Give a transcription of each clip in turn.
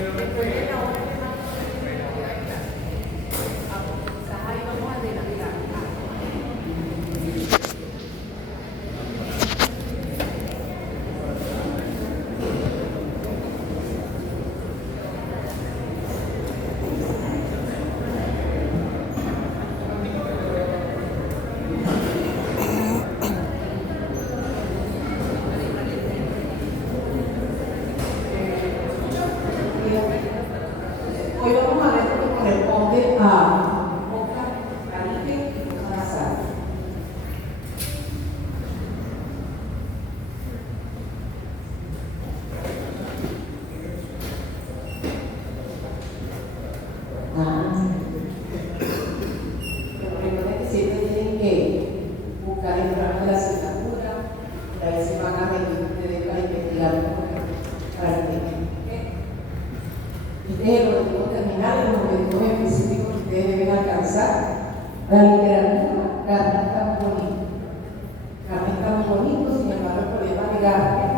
Después de la hora que más quizás ahí vamos a adelantar. Hoy vamos a ver lo que corresponde a Boca, Caribe y Costa Nazar. Pero recuerden que siempre tienen que buscar el programa de la asignatura, y a veces van a venir para investigar para entender. Este es el objetivo terminal, los objetivos específicos que ustedes deben alcanzar. La literatura, Carmen está muy bonito. Carmen está muy bonito, sin embargo, el problema de Carmen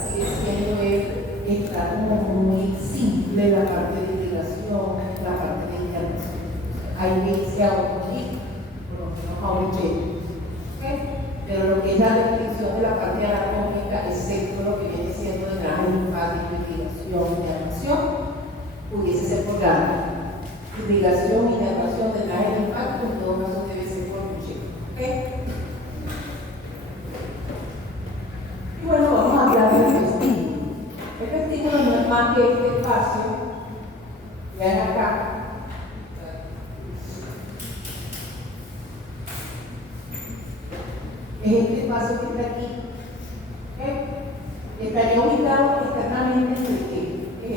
sigue siendo está como muy simple la parte de integración, la parte de intervención. Ahí me dice a un chico, por lo menos a un chico. Pero lo que es la descripción de la parte anatómica, excepto lo que viene siendo de grado linfático, irrigación y narración, pudiese ser por grado. Irrigación y narración de grado linfático, en todo caso debe ser por un chico. Y bueno, vamos a hablar del vestíbulo. El vestíbulo no es más que este espacio, ya es acá. Es este espacio que está aquí. Estaría ubicado externamente en ¿qué?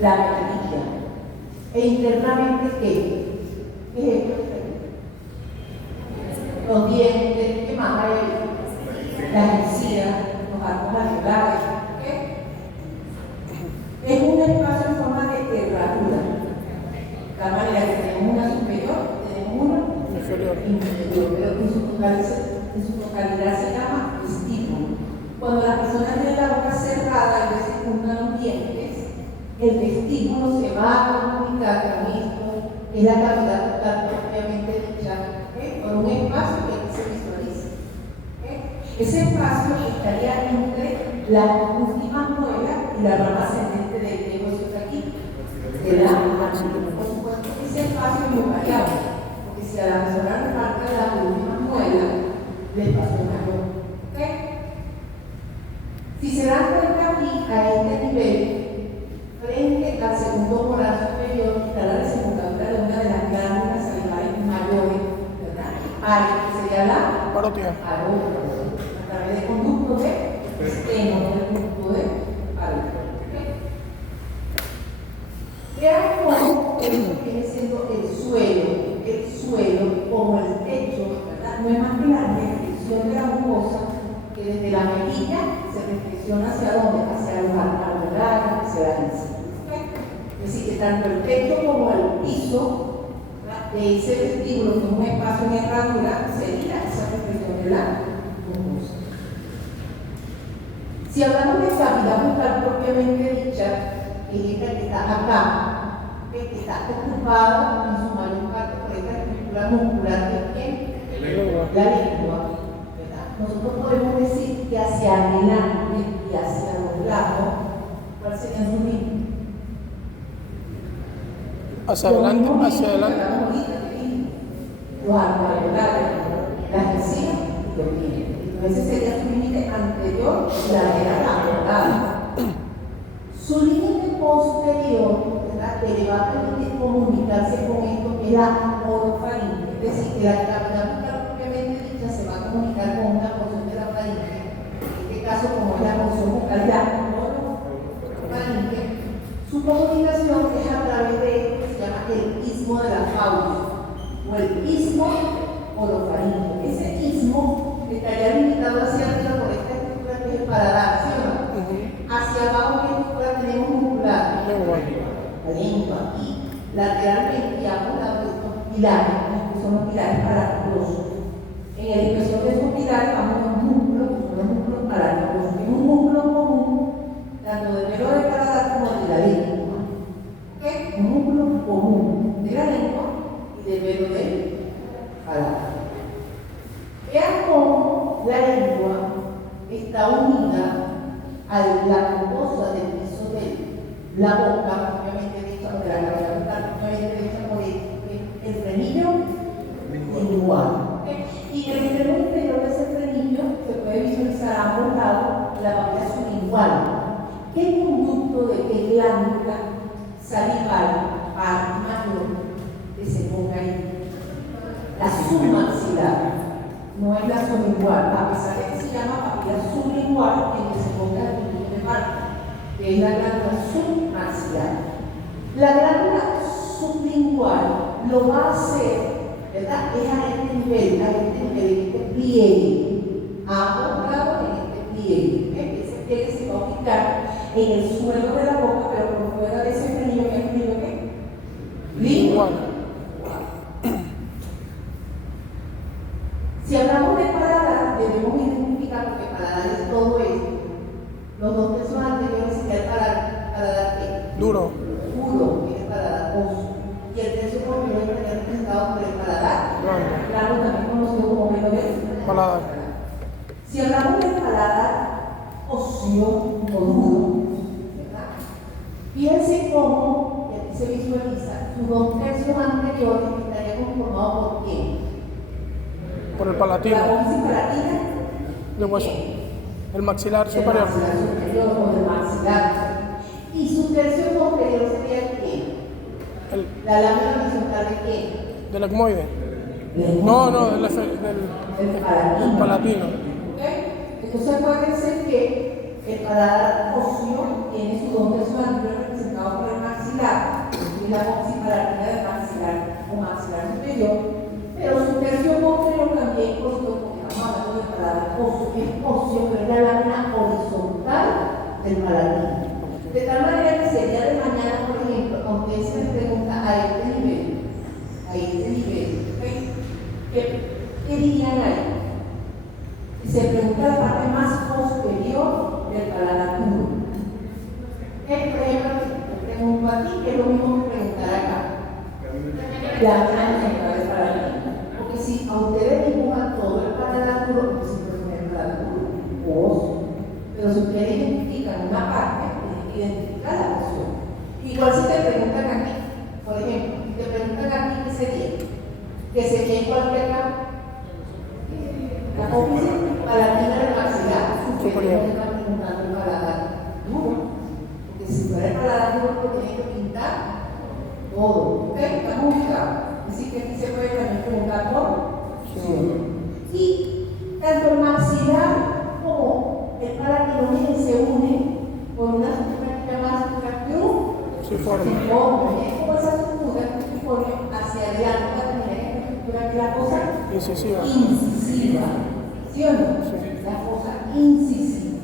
La mejilla. E internamente ¿qué? ¿Qué es esto? Los dientes, ¿qué más hay ahí? Las encías, los arcos alveolares. Es un espacio en forma de herradura. De tal manera que tenemos una superior, tenemos una inferior, pero en su totalidad se llama vestíbulo. Cuando las personas tienen la boca cerrada y se juntan los dientes, el vestíbulo se va a comunicar con esto, es la cavidad total propiamente dicha, por un espacio que se visualiza. Ese espacio estaría entre las últimas muelas y la rama ascendente del negocio que aquí, de la por supuesto, ese espacio es muy variable, porque si a la persona le falta la última muela, le espacio es mayor. Si se dan cuenta aquí, a este nivel, frente al segundo molar superior, está la desembocadura de una de las glándulas salivales mayores, ¿verdad? Que sería la parótida. A través del conducto de esteno, del conducto de parótida. Vean cómo esto viene siendo el suelo como el techo, ¿verdad? No es más que la restricción de la mucosa que desde la mejilla se reflexiona hacia dónde, hacia los alveolares, hacia la encía. Es decir, que tanto el techo como el piso de ese vestíbulo, que es un espacio en herradura, sería esa reflexión de la mucosa. Si hablamos de cavidad bucal propiamente dicha, que es esta que está acá, que está ocupada en su mayor parte por esta estructura muscular que tiene la lengua. Nosotros podemos decir que hacia adelante y hacia los lados, ¿cuál sería su límite? Hacia adelante, hacia adelante. Los alveolares, las encías y los dientes. Entonces sería su límite anterior y lateral. Su límite posterior, ¿verdad?, que le va a permitir comunicarse con esto, que es la orofaringe, es decir, que la cavidad bucal propiamente dicha se va a comunicar con una porción de la faringe, en este caso como es la porción bucal de la orofaringe. Su comunicación es a través de esto que se llama el istmo de la fauce o el istmo orofaringe. Ese istmo estaría limitado hacia arriba por esta estructura que es el paladar, ¿sí o no? Hacia abajo, ¿qué estructura tenemos muscular? La lengua. Y lateralmente y a un lado de estos pilares, que son los pilares paraculosos. En la expresión de esos pilares vamos a los músculos, que son los músculos paraculosos. Es un músculo la lengua está unida a la mucosa del piso de la boca, obviamente dicha por la garganta, obviamente dicha por el frenillo lingual. Y en el extremo inferior de ese frenillo se puede visualizar a ambos lados la papila sublingual. ¿Qué conducto de qué glándula salival mayor que se ponga ahí? La submaxilar. No es la sublingual, a pesar de que se llama papila sublingual, en que se ponga el punto de parte, que es la glándula submaxilar. La glándula sublingual lo va a hacer, ¿verdad? Es a este nivel, en este pliegue, a ambos lados en este pliegue. Ese pliegue se va a ubicar en el suelo de la boca, pero por fuera de ese frenillo, ¿qué es frenillo qué? Lingual. Si hablamos de paladar, debemos identificar, porque paladar es todo esto. Los dos tercios anteriores sería el paladar ¿qué? Duro. Duro, que es el paladar oso. Y el tercio posterior estaría representado por el paladar plano, también conocido como paladar. Si hablamos del paladar óseo o duro, ¿verdad? Fíjense cómo, y aquí se visualiza, sus dos tercios anteriores estarían conformados por ¿quién? Por el palatino. La apófisis palatina De hueso. El maxilar superior. El maxilar superior o el maxilar. Y su tercio posterior sería ¿quién? La lámina horizontal de quién? Del ecmoide. No, del palatino. ¿Okay? Entonces acuérdense que el paladar óseo tiene sus dos tercios anteriores representados por el maxilar y la apófisis palatina del maxilar o maxilar superior. Pero su tercio posterior también, porque estamos hablando del paladar óseo, es óseo, pero es la lámina horizontal del palatino. De tal manera que si el día de mañana, por ejemplo, aunque se me pregunta a este nivel, ¿okay? ¿Qué dirían ahí? Si se pregunta la parte más posterior del paladar duro. Por ejemplo, te pregunto a ti, que es lo mismo que preguntar acá. La lámina horizontal del palatino. Porque si a ustedes dibujan todo el paladar duro, pues siempre es el paladar duro o óseo. Pero si ustedes identifican una parte, identificar la emoción. Igual si te preguntan aquí, por ejemplo, si te preguntan aquí qué sería, que sería igual que acá, la apófisis palatina del maxilar, ustedes no están preguntando el paladar duro, porque si fuera el paladar duro, lo tienen que pintar todo, ¿ok? Estamos ubicados. Así que aquí se puede también preguntar por y tanto el maxilar como el palatino se unen por una estructura que llama estructura es como esa estructura que hacia adelante para tener esta estructura que es la cosa incisiva. ¿Sí o no? Sí. La cosa incisiva.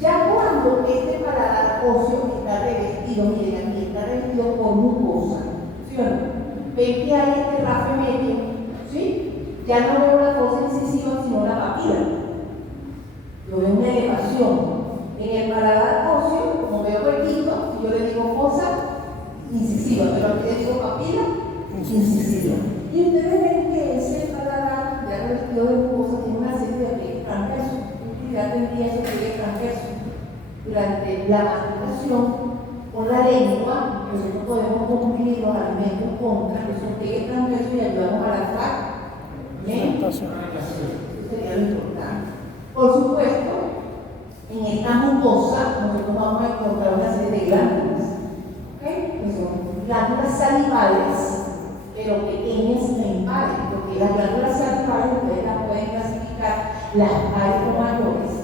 Ya cuando este paladar óseo está revestido, miren aquí, está revestido por mucosa, ¿sí o no? Ven que hay este rafe medio, ¿sí? Ya no veo una cosa incisiva, sino la papila. Yo veo una elevación. En el paladar óseo, como veo huequito, si yo le digo fosa incisiva, pero aquí le digo papila incisiva. Y ustedes ven que ese paladar ya revestido de mucosa tiene una serie de pliegues transversos. Ya tendría esos pliegues transversos. Durante la masticación, con la lengua, nosotros podemos cumplir los alimentos contra esos pliegues transversos y ayudamos a la fragmentación. Eso sería lo importante. Por supuesto, en esta mucosa nosotros vamos a encontrar una serie de glándulas, ¿okay? Que son glándulas salivales, pero pequeñas e impares, porque las glándulas salivales ustedes las pueden clasificar las pares o mayores,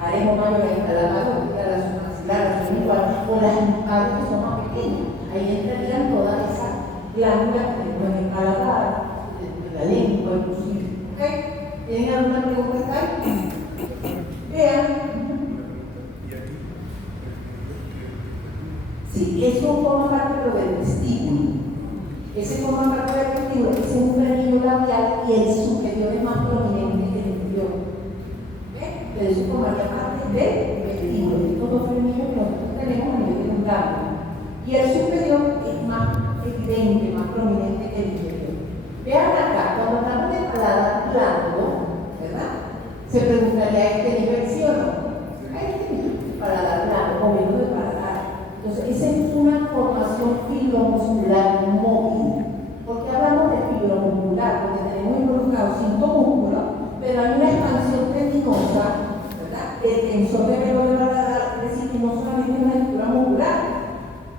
está la mayor, la submaxilar, la sublingual, o las impares que son más pequeñas. Ahí entrarían todas esas glándulas que tenemos en el paladar, de la lengua inclusive. ¿Okay? ¿Tienen alguna pregunta ahí? Vean. Sí, eso forma parte del vestíbulo. Ese forma parte del vestíbulo, ese es un frenillo labial y el superior es más prominente que el inferior. Pero eso formaría parte del vestíbulo. Estos dos frenillos que nosotros tenemos a nivel de un labio. Y el superior es más evidente, más prominente que el inferior. Vean acá, cuando estamos de paladar blando, ¿verdad? Se preguntaría a este nivel, ¿sí o no? A este nivel, para dar plano, moviendo de paladar. Entonces, esa es una formación fibromuscular móvil. ¿Por qué hablamos de fibromuscular? Porque tenemos involucrados 5 músculos, pero hay una expansión tendinosa, ¿verdad? El tensor de velo de paladar, es decir, que no solamente es una estructura muscular,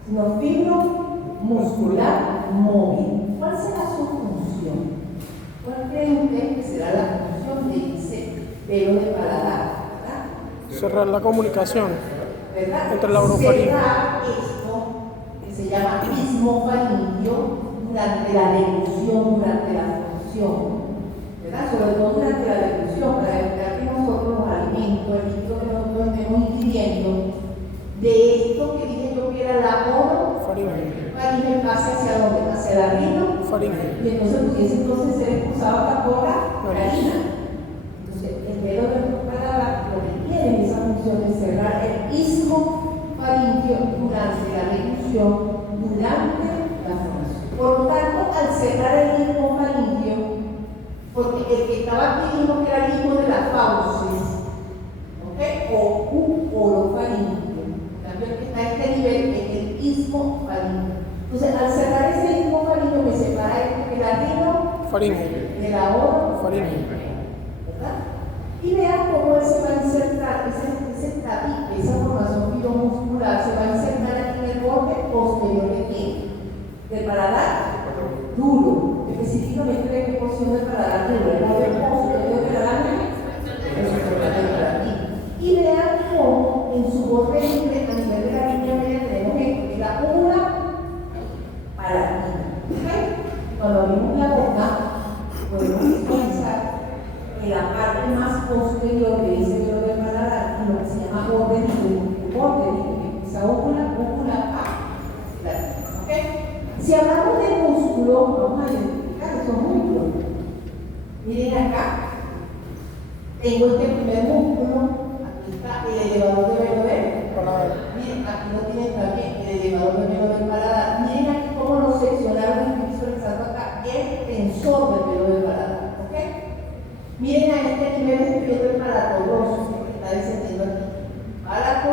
sino fibromuscular móvil. ¿Cuál será su función? ¿Cuál creen ustedes que será la función de ese velo de paladar? ¿Verdad? Cerrar la comunicación ¿Verdad? entre la orofaringe. Cerrar esto que se llama istmo faríngeo durante la deglución, durante la función. ¿Verdad? Sobre todo durante la deglución, para evitar que nosotros los alimentos, el líquido que nosotros estemos ingiriendo, de esto que dije yo que era la orofaringe pase hacia dónde, hacia la rinofaringe, y entonces pudiese ser expulsado hasta por la narina. Entonces, el velo del paladar lo que tiene esa función de cerrar el istmo faríngeo durante la deglución, durante la formación. Por lo tanto, al cerrar el istmo faríngeo, porque el que estaba aquí dijimos que era el istmo de las fauces, ¿ok? O orofaringio. También el que está a este nivel es el istmo faríngeo. Entonces, al cerrar ese istmo faríngeo me separa el rinofaringe de la orofaringe, ¿verdad? Y vean cómo él se va a insertar, ese tabique, esa formación fibromuscular se va a insertar aquí en el borde posterior de quién? Del paladar duro. Específicamente de qué porción del paladar duro, el borde posterior de la lámina, y vean cómo en su borde libre, a nivel de la línea media, tenemos esto, que es la úvula palatina. Cuando abrimos la boca, podemos visualizar en la parte más posterior de ese velo del paladar, lo que se llama borde libre, esa úvula palatina. Si hablamos de músculo, vamos a identificar esos músculos. Miren acá, tengo este primer músculo, aquí está el elevador de velo del paladar. Miren, aquí lo tienen también, el elevador de velo del paladar. Miren aquí cómo lo seccionaron, estoy visualizando acá el tensor del velo del paladar. ¿Ok? Miren a este nivel superior del palato grosso, que está descendiendo aquí. Palato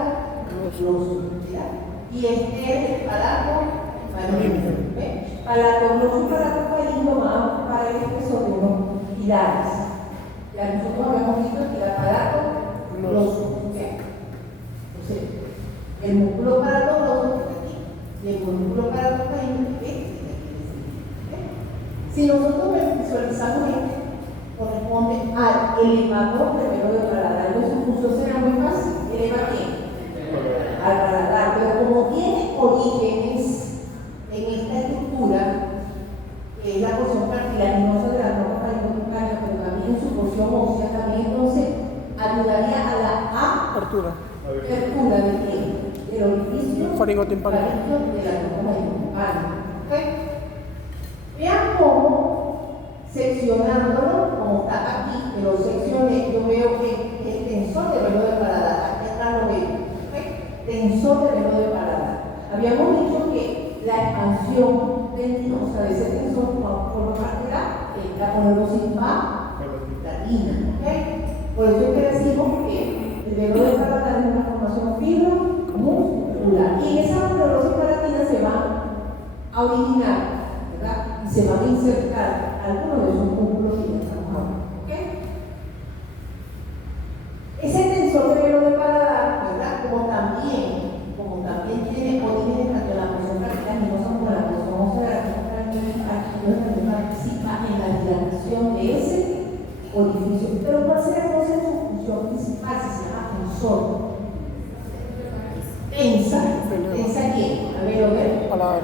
grosso. Y este es el palato faríngeo. Palato grosso y palato faríngeo van a ocupar el espesor de unos pilares. Ya nosotros habíamos visto que era palato grosso. Entonces, el músculo palato grosso está aquí y el músculo palato faríngeo está aquí. Si nosotros visualizamos este, corresponde al elevador del velo del paladar. Entonces, su función será muy fácil. ¿Eleva quién? Al paladar. Pero como tiene orígenes en esta estructura, que es la porción cartilaginosa de la ropa faringobucal, pero también en su porción ósea, también entonces ayudaría a la apertura de quién? Del orificio faringotimpánico de la ropa faringobucal. ¿Okay? Vean cómo, seccionándolo, como está aquí, que lo seccioné, yo veo que el tensor de velo de paladar, aquí atrás lo veo, ¿okay? Tensor de velo de paladar. Habíamos dicho que la expansión tendinosa de ese tensor por parte de la ponerosis palatina, ¿ok? Por eso es que decimos que el velo de paladar es una formación fibromuscular. Y en esa ponerosis palatina se va a originar, ¿verdad? Y se van a insertar algunos de esos músculos que ya estamos hablando. ¿Okay? Ese tensor de velo de paladar, ¿verdad? Como también tiene orígenes tanto en la porción cartilaginosa como en la porción ósea, participa en la dilatación de ese orificio. Pero ¿cuál será entonces su función principal? Se llama tensor. ¿Tensa quién? A ver. paladar.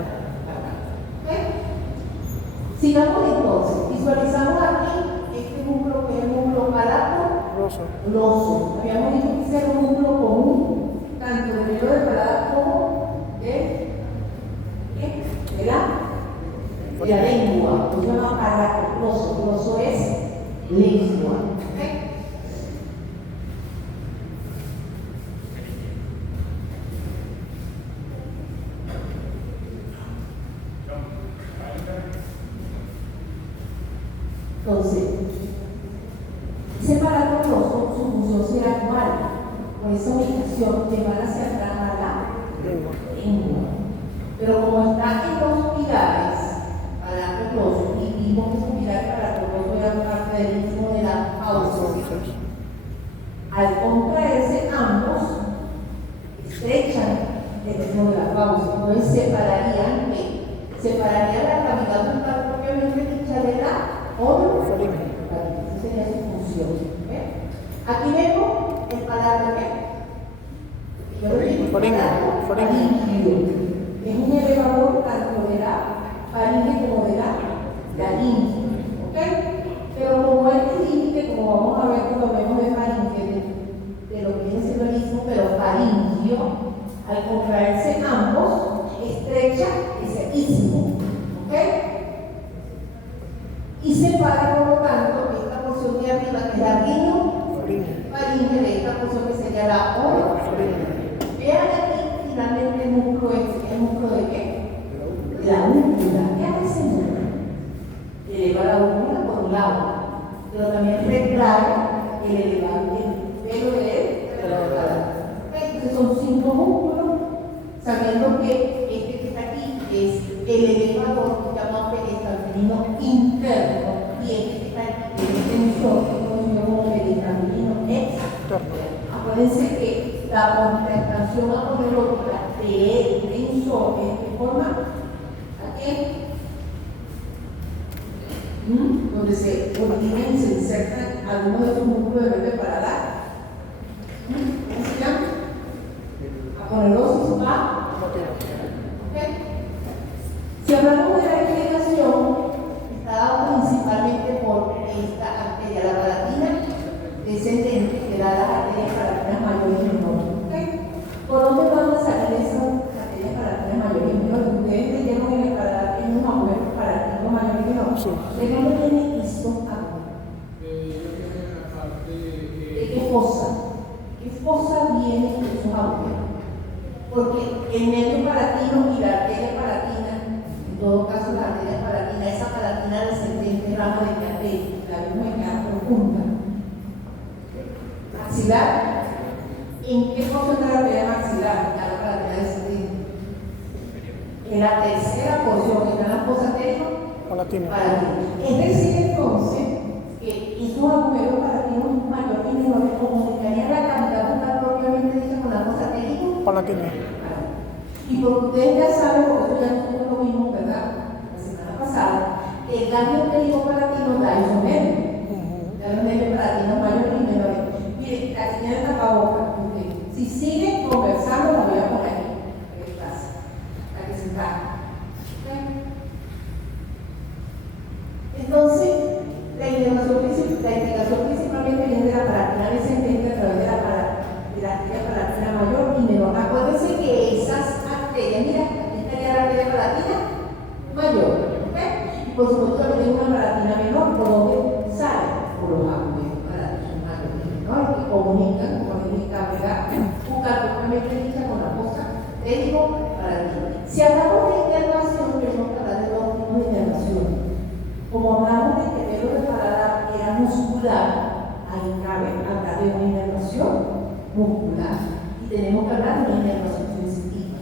Sigamos entonces, visualizamos aquí este músculo que es el músculo palato-gloso. Habíamos dicho que ese es un músculo común, tanto del velo del paladar como de la lengua. Lo llama palato-gloso. Gloso es lengua. Entonces, ese palato grosso función llevar hacia atrás a la lengua. lengua. Pero como está en los pilares paracoloso y vimos que esos pilares paracoloso eran parte del mismo de la pausa, Entonces, al contraerse ambos, estrechan el ritmo de la pausa. Entonces separarían la cavidad bucal propiamente dicha de la orofaringe. Esa sería su función. ¿Ve? Aquí vemos el paladar, faríngeo. Es un elevador tanto de la faringe como de la laringe. ¿Ok? Pero como este límite, como vamos a ver cuando vemos de faringe, de lo que es el istmo, pero faringio, al contraerse ambos, estrecha ese istmo. ¿Ok? Y separa, por lo tanto, esta porción de arriba, que es la faringe, de esta porción que sería la orofaringe. Vean aquí, finalmente, el músculo este. ¿El músculo de qué? De la úvula. ¿Qué hace ese músculo? Eleva la úvula por un lado, pero también retrae el pelo de entonces son 5 músculos, sabiendo que este que está aquí es el elevador llamado peristaltino interno y este que está aquí es el tensor que conocido como peristaltino externo. Acuérdense que la contractación aponerótica del tensor es de forma aquí, donde se originan y se insertan algunos de estos músculos de paladar. ¿Cómo se llama? Aponerosis va. ¿Okay? Si hablamos de la irrigación, está dado principalmente por esta arteria, la palatina descendente, que da las arterias palatinas mayores y menores. ¿Okay? ¿Por dónde van a salir esas arterias palatinas mayores y menores? Ustedes leyeron en el paladar que hay unos agujeros palatinos mayores y menores. ¿De dónde viene esto? ¿De qué fosa? ¿Qué fosa viene de esos agujeros? Porque el nervio palatino y la arteria palatina, en todo caso la arteria palatina, esa palatina descendente rama de qué arteria, la vemos en cada profunda. Maxilar, ¿en qué fosa está la arteria maxilar? Está la palatina descendente. En la tercera porción, está la fosa palatina. Es decir, entonces, que esos agujeros palatinos mayores y menores comunicarían la cavidad bucal propiamente dicha con la fosa palatina. Y porque ustedes ya saben, porque esto ya nosotros lo vimos, ¿verdad? La semana pasada, el ganglio pterigopalatino da isomerio. Da los nervios palatinos mayores y menores. Miren, la señal de tapabocas. Si siguen conversando, la voy a poner aquí. ¿Qué pasa? Para que se encaje. Entonces, la irrigación principalmente viene de la palatina descendente a través de la arteria palatina mayor y menor. Acuérdense que esas arterias, mira, aquí estaría la arteria palatina mayor, ¿ok? Y por supuesto también tengo una palatina menor, ¿por donde sale? Por los agujeros palatinos mayores y menores que comunican con la cavidad bucal propiamente dicha con la fosa pterigo-palatina. Si hablamos de inervación, tenemos que hablar de dos tipos de inervación. Como hablamos de que el pelo del paladar era muscular, ahí cabe hablar de una inervación muscular y tenemos que hablar de una inervación sensitiva.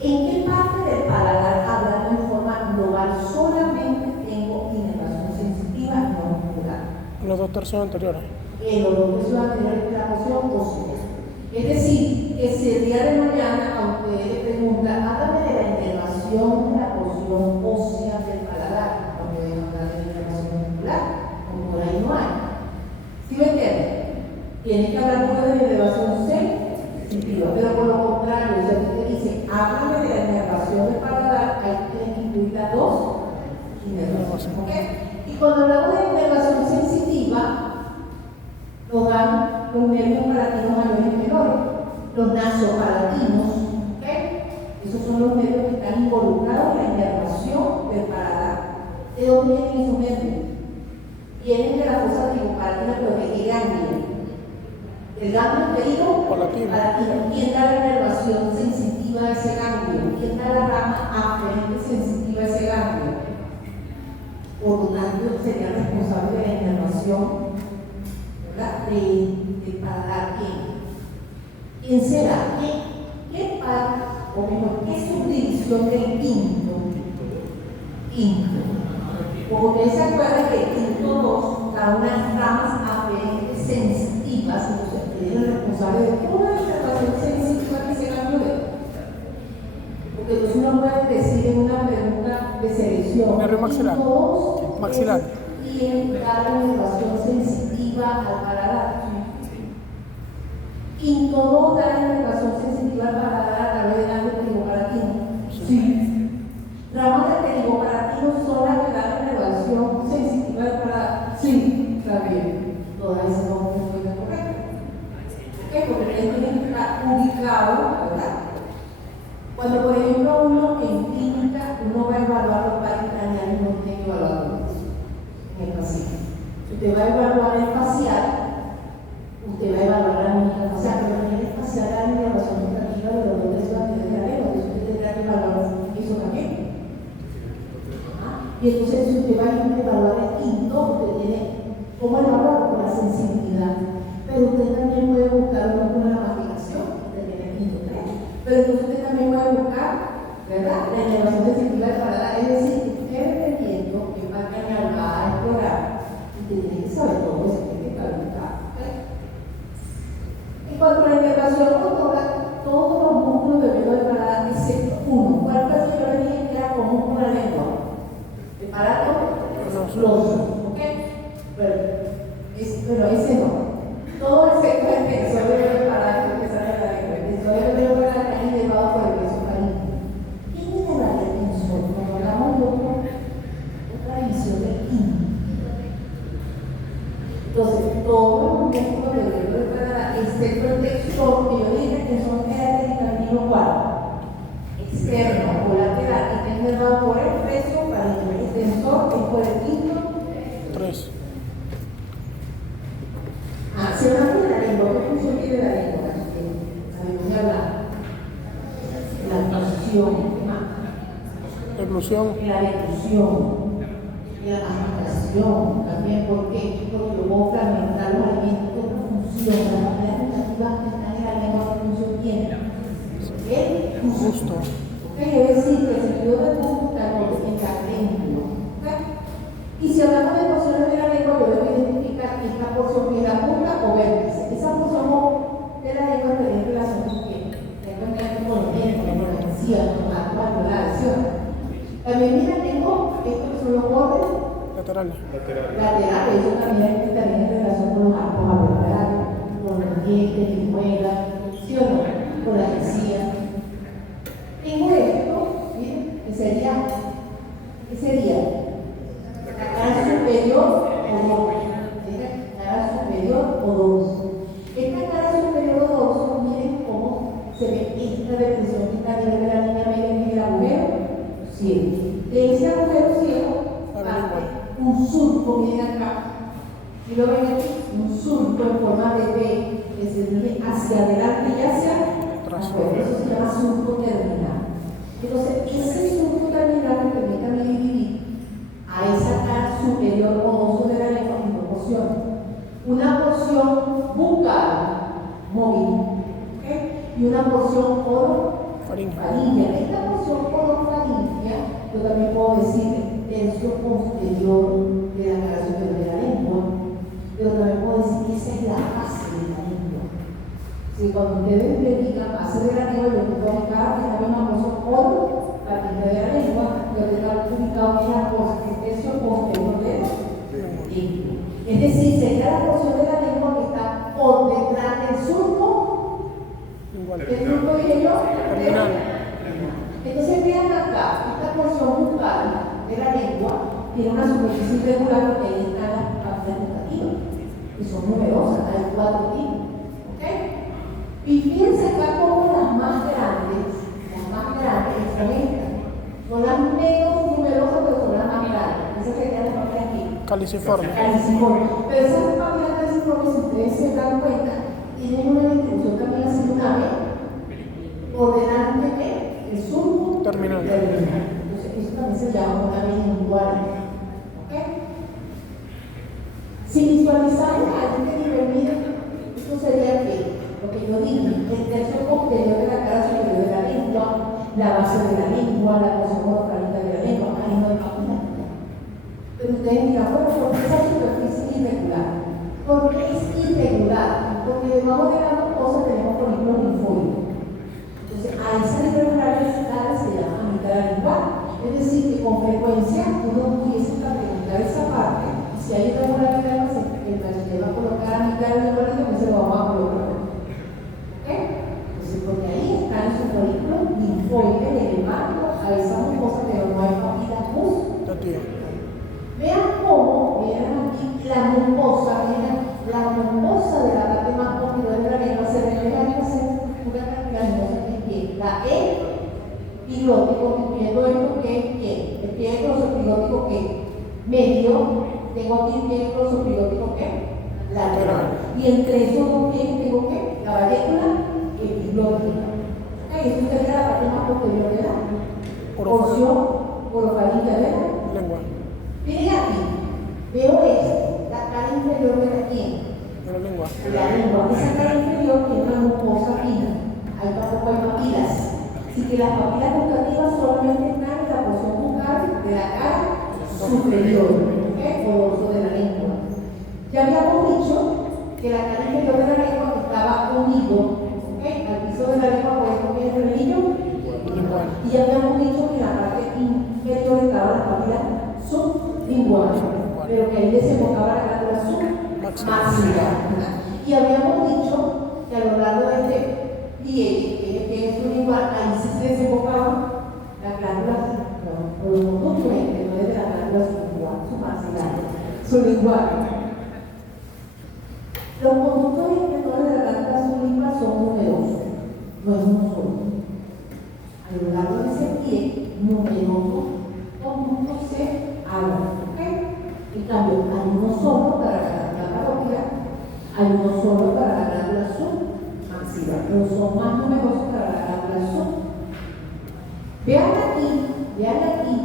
¿En qué parte del paladar, hablando en forma global, solamente tengo inervación sensitiva y no muscular? Los 2 tercios anteriores. En los 2 tercios anteriores de la porción ósea. Es decir, que si el día de mañana a ustedes les preguntan, háblame de la inervación de la porción ósea del paladar, no pueden hablar de la inervación muscular, como por ahí no hay. ¿Sí me entienden? Tienen que hablar de la inervación sensitiva, pero por lo contrario, si usted dice, háblame de la inervación del paladar, ahí tienen que incluir las dos inervaciones. ¿Okay? Y cuando hablamos de inervación sensitiva, nos dan los nervios palatinos mayores y menores, los nasopalatinos, ¿okay? Esos son los nervios que están involucrados en la inervación del paladar. ¿De dónde vienen esos nervios? Vienen de la fosa pterigopalatina, pero ¿de qué ganglio? El ganglio pterigopalatino. ¿Quién da la inervación sensitiva a ese ganglio? ¿Quién da la rama aferente sensitiva a ese ganglio? Por lo tanto, sería responsable de la inervación, ¿verdad? Del paladar. ¿Quién? ¿Quién será? ¿Qué parte, o mejor, qué subdivisión del quinto? Quinto. Como ustedes se acuerdan que el quinto 2 da unas ramas aferentes sensitivas, entonces él es el responsable de toda la interpretación sensitiva que se cambió de. Porque entonces uno puede decir en una pregunta de selección, nervio maxilar. Maxilar. Tiene la elevación sensitiva al paladar. Quinto 2 da la elevación sensitiva al paladar a través del ámbito pterigopalatino. Sí. Ramas del pterigopalatino son las que dan la elevación sensitiva al paladar. Sí, está bien. Todas esas no son correctas. ¿Por qué? Porque ellos tienen que estar ubicados, ¿verdad? Cuando, por ejemplo, uno en clínica, uno va a evaluar los pares craneales, no tiene que evaluar en el paciente. Usted va a evaluar el facial, usted va a evaluar la mímica facial, pero en el facial hay una evaluación negativa de los dolores de la lengua, entonces usted tendrá que evaluar eso también. Y entonces, si usted va a evaluar el quinto, usted tiene cómo evaluarlo con la sensibilidad. Pero usted también puede buscar una masticación, usted tiene el quinto 3. Pero entonces usted también puede buscar, ¿verdad?, la elevación sensitiva del paladar. Es decir, usted dependiendo que va a explorar, usted tiene que saber todo eso, tiene que calificar. En cuanto a la intervención motora, todos los músculos del dedo del paladar, excepto uno. ¿Cuál fue el que yo le dije que era común con la lengua? ¿El palato? Los. ¿Ok? Pero ese no. Todo excepto el tensor del paladar que sale de la lengua. El tensor del dedo del paladar es elevado por el peso faríngeo. ¿Quién elevaría el tensor? Cuando hablamos de otra división del quinto. Entonces, todos los músculos del dedo del paladar, excepto el tensor, que yo dije que son técnicamente cuatro, externo o lateral, y está inervado por el peso faríngeo. El tensor es por el quinto 3. Se habla de la lengua, ¿qué función tiene la lengua? Sabemos de hablar. La absorción, Reclusión. la reclusión, la masticación, también, ¿por qué? Porque yo puedo fragmentar los alimentos, ¿qué otra función? Las maneras gustativas que están en la lengua, ¿qué función tiene? El gusto. Es decir, que el sentido del gusto está en la lengua. Y si hablamos de porciones de la lengua, yo debo identificar esta porción que es la punta o vértice. Esa porción de la lengua tiene relación con qué. Tengo que con los dientes, con la encía, con la acción. También mira, tengo estos son los bordes Laterales. laterales. Eso también en relación con los arcos alveolares, con los dientes, y muelas, ¿sí o no? Con la encía. Tengo esto, miren, que sería la cara superior o dorso. Cara superior o dorso. Esta cara superior o dorso, miren cómo se ve esta depresión que está a nivel de la línea media en el agujero ciego. De ese agujero ciego parte un surco, miren acá. Y lo ven aquí, un surco en forma de V que se dirige hacia adelante y hacia atrás. Eso se llama surco terminal. Entonces, ese surco terminal me permite a mí dividir a esa cara superior o dorso de la lengua en dos porciones. Una porción bucal, móvil, ¿okay? Y una porción orofaringia. Esta porción orofaringia, yo también puedo decir el tercio posterior de la cara superior de la lengua, pero también puedo decir que esa es la base de la lengua. Si cuando ustedes me digan base de la lengua, yo puedo ubicar en la misma porción orofaringia de la lengua, yo tengo ubicado en la porción el tercio posterior de la lengua. Es decir, sería la porción de la lengua que está por detrás del surco. ¿Qué surco dije yo? Terminal. Entonces vean acá, esta porción bucal de la lengua tiene una superficie irregular que ahí están las partes gustativas, que son numerosas, hay 4 tipos. ¿Okay? Y fíjense acá como las más grandes son estas. Son las menos numerosas, pero son las más grandes. Esas serían las más aquí. Caliciforme. Pero esas familias caliciformes, si ustedes se dan cuenta, tienen una distribución también así una vez por delante del surco terminal. Entonces, eso también se llama una vez igual. ¿Ok? Si visualizamos a este nivel, miren, esto sería que lo que yo dije, entre porque debajo de las mucosas tenemos folículos linfóides. Entonces, a esa libertad se llama amígdala lingual. Es decir, que con frecuencia uno pudiese preguntar esa parte, y si hay una irregularidad, el bachiller va a colocar amígdala lingual y también se lo vamos a colocar. ¿Ok? Entonces, porque ahí están sus folículos linfoides elevando a esa mucosa, pero no hay papilas pus. Vean cómo, vean aquí, la mucosa de la parte más profunda de la lengua se refleja en esa estructura cartilaginosa que tiene la epiglótico, incluyendo esto que es pie, el pie glosoepiglótico que medio, tengo aquí el pie glosoepiglótico que lateral, y entre esos dos pies tengo que la varécula epiglótica. Esto sería la parte más posterior de la porción orofaringia de la lengua. Miren aquí, veo esto, la cara inferior de la piel. De la lengua. La lengua, esa cara inferior tiene una mucosa fina. Ahí tampoco hay papilas. Así que las papilas gustativas solamente están en la porción bucal de la cara superior, ¿okay? O dorso de la lengua. Ya habíamos dicho que la cara inferior de la lengua estaba unido, ¿okay? Al piso de la lengua por esto que es el frenillo. Y ya habíamos dicho que en la parte inferior estaban las papilas sublinguales, pero que ahí desembocaba la glándula submaxilar. Y habíamos dicho que a lo largo de este pie, que es sublingual, ahí sí se desembocaba la glándula, o los conductos interiores de la glándula sublingual. Los conductos interiores de la glándula sublingual son numerosos, no es uno solo. A lo largo de ese pie, numerosos conductos se abren. En cambio, hay uno solo para la glándula parótida, hay uno solo para la glándula submaxilar, pero son más numerosos para la glándula sub. Vean aquí,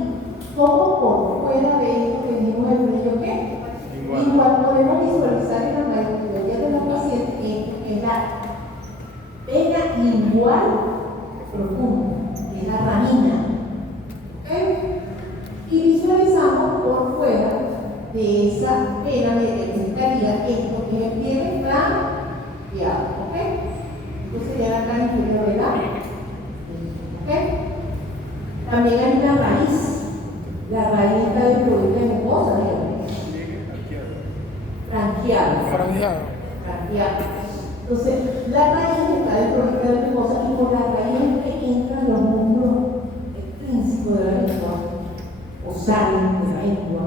cómo por fuera de esto que vimos el brillo que igual podemos visualizar en la mayoría de los pacientes que es la vena lingual profunda, que es la ramina. ¿Okay? Y visualizamos por fuera de esa vena necesitaría esto que es el pie flanqueado. ¿Ok? Entonces ya la cara inferior de la. ¿Ok? También hay una raíz. La raíz está dentro de una mucosa, franqueado. Entonces, la raíz está dentro de una mucosa y por la raíz es que entran los músculos extrínsecos de la lengua o salen de la lengua,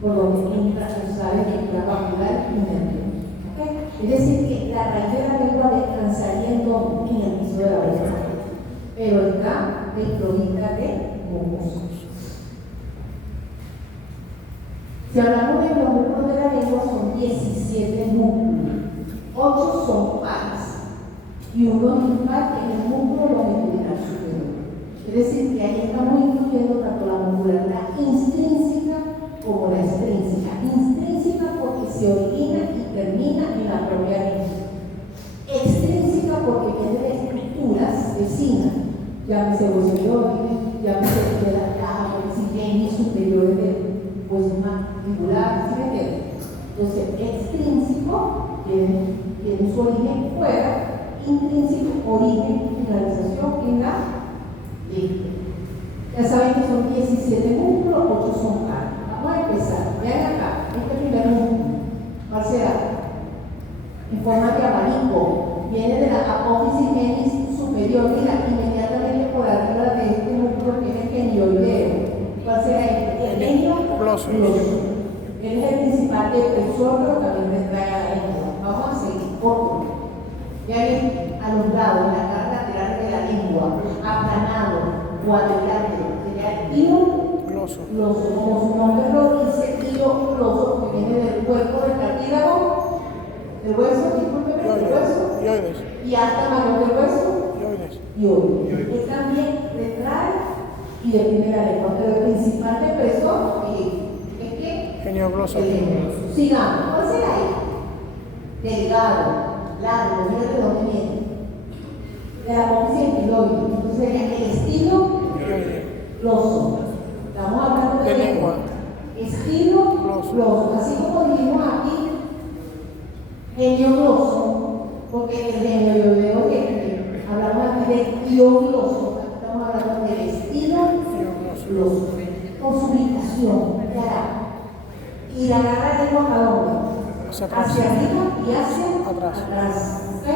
por donde entra o sale de la papilar y nervio. ¿Okay? Es decir, que la raíz de la lengua descansaría en el piso de la lengua, pero está dentro de mucosa. Si hablamos de los músculos de la lengua, son 17 músculos, 8 son pares y uno impar en el músculo longitudinal superior. Es decir, que ahí estamos incluyendo tanto la muscularidad intrínseca como la extrínseca. Intrínseca porque se origina y termina en la propia lengua. Extrínseca porque tiene estructuras vecinas, llámese bolsillones, llámese de las cajas oxigénicas superiores del hueso mandibular, ¿sí me entiendes? Entonces, extrínseco tiene su origen fuera, intrínseco, origen y finalización en la lengua. Ya saben que son 17 músculos, 8 son pares. Vamos a empezar. Vean acá, este primer músculo, ¿cuál será? En forma de abanico, viene de la apófisis menis superior, mira, inmediatamente por arriba de este músculo que es el genioideo. ¿Cuál será este? El genio gloso. Él es el principal depresor, pero también retrae a la lengua. Vamos a seguir, otro. Ya ven, a los lados, en la cara lateral de la lengua, aplanado, cuadrilátero, sería el hilo gloso. Como su nombre lo dice, hilo gloso, porque viene del cuerpo del cartílago, del hueso, discúlpeme, del hueso, y hasta mayor del hueso, yoides. Él también retrae y deprime la lengua, pero el principal depresor es que genio gloso. Sigamos, ¿cuál será ahí? Delgado, largo, mira de dónde viene. De la apófisis epiloide. Entonces sería el estilo gloso. Estamos hablando de lengua. Estilo gloso. Así como dijimos aquí, genio gloso, Porque el género de hablamos aquí de glossoso, aquí estamos hablando del estilo gloso, con su ubicación, ¿qué hará? Irá la lengua a dónde? Hacia atrás. Hacia arriba y hacia Atrás. ¿Ok?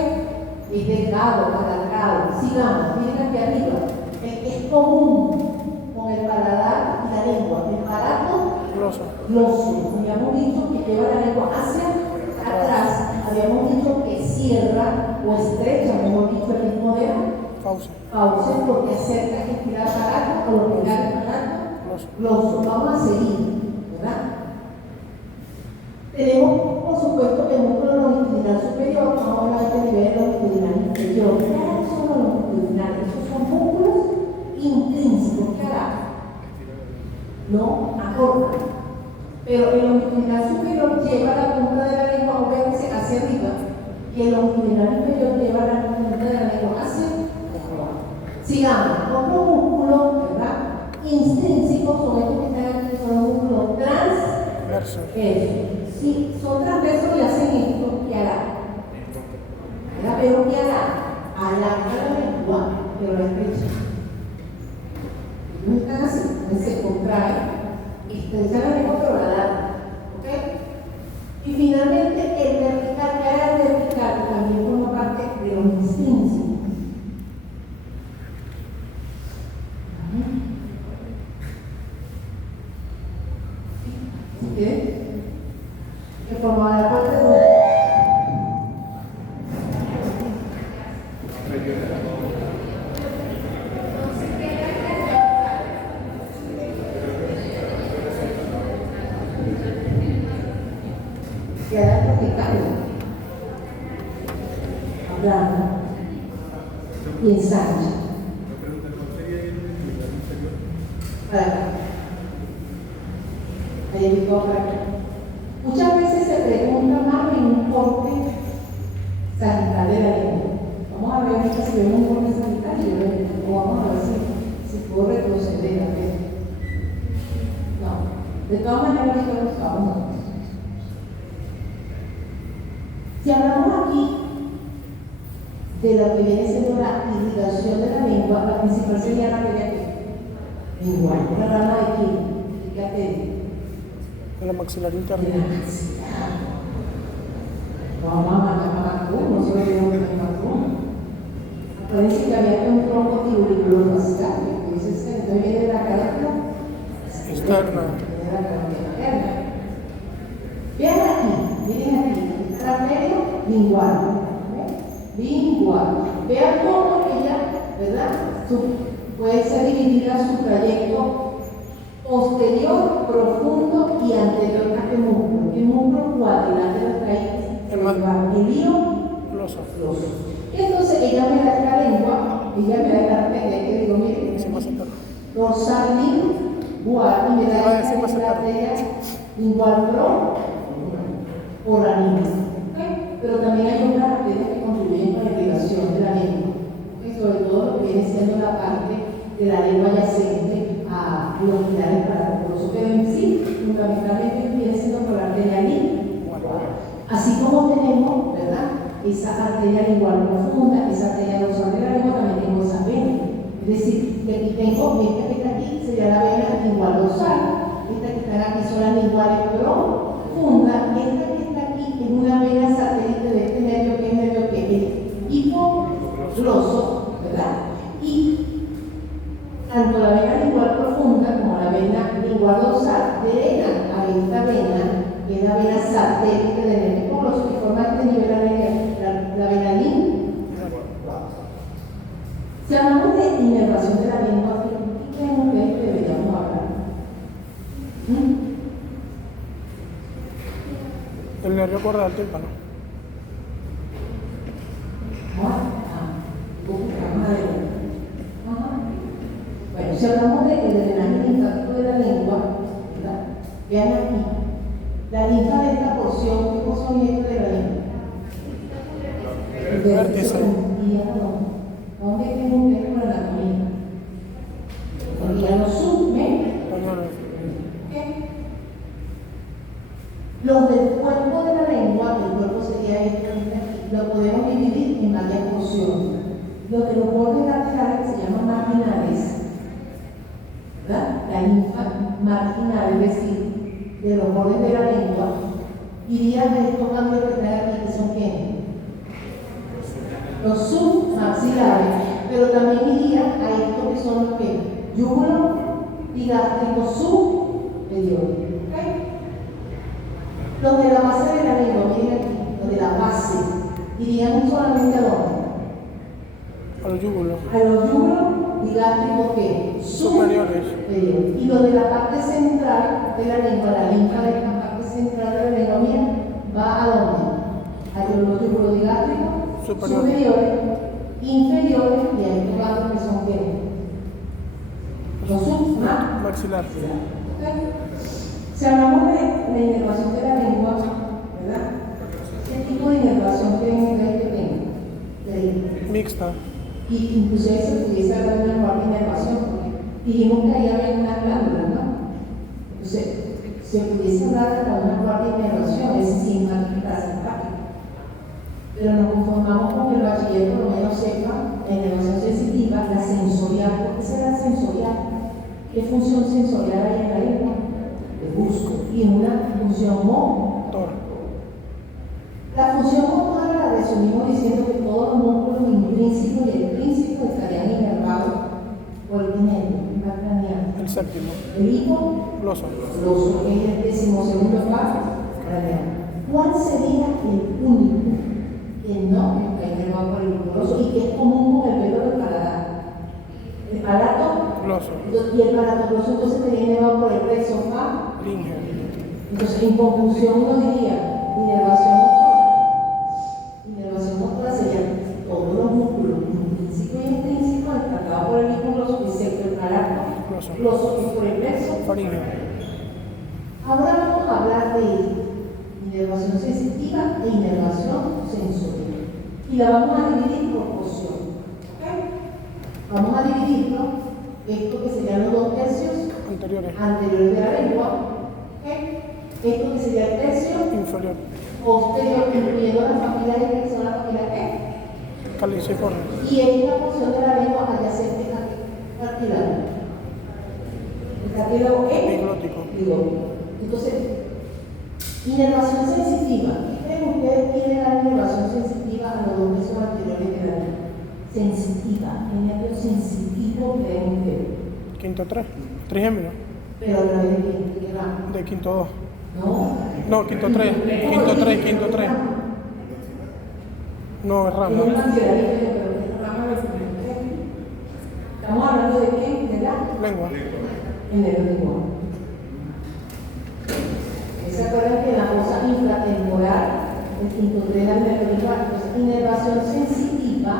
Es delgado, alargado. Sigamos, miren aquí arriba. El que es común con el paladar y la lengua. El palato Gloso. gloso. Habíamos dicho que lleva la lengua hacia atrás. Habíamos dicho que cierra o estrecha, mejor dicho, el mismo dedo. Fauce. Pause porque acerca que estirar palato o lo estirar el palato gloso. Vamos a seguir, ¿verdad? Tenemos, por supuesto, el músculo longitudinal superior, vamos a hablar del nivel longitudinal inferior. ¿Qué harán son los longitudinales? Esos son músculos intrínsecos. ¿Qué harán? No acortan. Pero el longitudinal superior lleva la punta de la lengua obviamente hacia arriba y el longitudinal inferior lleva la punta de la lengua hacia abajo. Sigamos. Otro músculo, ¿verdad? Intrínsecos son estos que están aquí, son los músculos transversos. Si son transversos y hacen esto, ¿qué hará? Pero ¿qué hará? Alarga la lengua, pero la estrecha. No están así, se contrae, estrecha la lengua, pero la alarga. ¿Ok? Y finalmente el vertical, ¿qué hará el vertical? Que también forma parte de los intrínsecos. ¿Sí? Que formaba la parte de queda vertical, hablando y ensancha. Para acá. Ahí digo para acá. Muchas veces se pregunta más en un corte sagital de la lengua. Vamos a ver ahorita si vemos un corte sagitario o vamos a ver si puedo retroceder a ver. No, de todas maneras esto lo vamos a ver. Si hablamos aquí de lo que viene siendo la irrigación de la lengua, la principal sería la que aquí. Igual, la rama de aquí, fíjate. De la maxilar interna. Vamos a matar no se olvidó que me mató. Parece que había un tronco tibuliculofacial, que dice, entonces viene la carátula Externa. Vean aquí, miren aquí, trapero lingual. Lingual. Vean cómo ella, ¿verdad? Puede ser dividida su trayecto posterior, profundo y anterior a qué músculo. ¿Qué músculo cuadrilátero trae? El lío Gloso. Entonces ella me da la lengua, ella me da la pendiente, digo, mire, dorsal lingual, y me da la arteria lingual pro o la lengua. ¿Okay? Pero también hay otras arterias que contribuyen con la irrigación de la lengua. ¿Okay? Sobre todo lo que viene siendo la parte de la lengua adyacente a los pilares paracorosos, pero en sí, fundamentalmente viene siendo por la arteria lingual. Así como tenemos, ¿verdad? Esa arteria lingual profunda, esa arteria dorsal de la lengua, también tengo esa vena. Es decir, que aquí tengo, esta que está aquí sería la vena lingual dorsal, esta que está aquí son las linguales profundas, esta que está aquí es una vena satélite de este nervio que es nervio que es hipogloso, ¿verdad? Y tanto la vena lingual profunda como la vena lingual dorsal drenan a esta vena, que es la vena satélite del nervio hipogloso, que forma este nivel la vena lingual. Si hablamos de inervación de la lengua, ¿qué creen ustedes que deberíamos hablar? El nervio corral tímpano. Bueno, si hablamos del drenaje linfático de la lengua, ¿verdad? Vean aquí, la linfa de esta porción, ¿qué porción es esta de la lengua? El vértice. ¿Dónde tengo ustedes con la anatomía? Porque ya no sume. Los del cuerpo de la lengua, el cuerpo sería esto, lo podemos dividir funciona. Lo que los bordes laterales se llaman marginales, ¿verdad? La linfa marginal, es decir, de los bordes de la lengua, iría a estos cambios que trae aquí, que son ¿qué? Los submaxilares, pero también iría a estos que son los que yúgulo y gástrico superior. ¿Okay? Los de la base de la lengua, miren aquí, los de la base, irían solamente a dónde? A los yúgulos. A los yúgulos y gástricos ¿qué? Superiores. Superiores. Y los de la parte central de la lengua, la linfa de la parte central de la lengua, miren, va a dónde? A los yúgulos y gástricos superiores, inferiores y a estos gatos que son ¿qué? Los Maxilar. ¿Okay? Si hablamos de la inervación de la lengua, ¿verdad? ¿Qué tipo de inervación creen que tiene? Mixta. Y inclusive se pudiese hablar de una cuarta inervación, porque dijimos que ahí había una glándula, ¿no? Entonces, se pudiese hablar de una cuarta inervación, es simpática, simpática. Pero nos conformamos con que el bachiller por lo menos sepa la inervación sensitiva, la sensorial. ¿Por qué será sensorial? ¿Qué función sensorial hay en la lengua? El gusto. Y una función motora. La función motora la resumimos diciendo que todos los músculos intrínsecos y extrínsecos estarían inervados por el nervio craneal. El séptimo. El hipogloso, que es el 12º paso craneal. ¿Cuál sería el único que no está inervado por el hipogloso y que es común con el velo del paladar? El palato Gloso. y el palatogloso entonces estaría inervado por el plexo Linge. Entonces, en conclusión, uno diría inervación motora. Inervación motora serían todos los músculos intrínsecos y extrínsecos encargados por el hipogloso, excepto el palato gloso, que es por el plexo Faringe. Ahora vamos a hablar de inervación sensitiva e inervación sensorial. Y la vamos a dividir por porción. ¿Okay? Vamos a dividirlo, esto que serían los 2 tercios anteriores de la lengua, ¿okay? Esto que sería el tercio inferior. posterior, incluyendo las papilas que son las papilas ¿qué? Caliciforme. Y esta porción de la lengua adyacente al cartílago. El cartílago es Epiglótico. Entonces, inervación sensitiva. ¿Qué creen ustedes tiene la inervación sensitiva a los 2 tercios anteriores de la lengua? Sensitiva. ¿Qué nervio sensitivo creen ustedes? Quinto 3. Trigémino. Pero a través de qué ramo. De quinto 2. No, quinto 3. Quinto 3. No, es rama. Estamos hablando de qué? ¿De la? Lengua. En el lengua. ¿Se acuerdan que la cosa infratemporal, el quinto 3 del nervio lingual, inervación sensitiva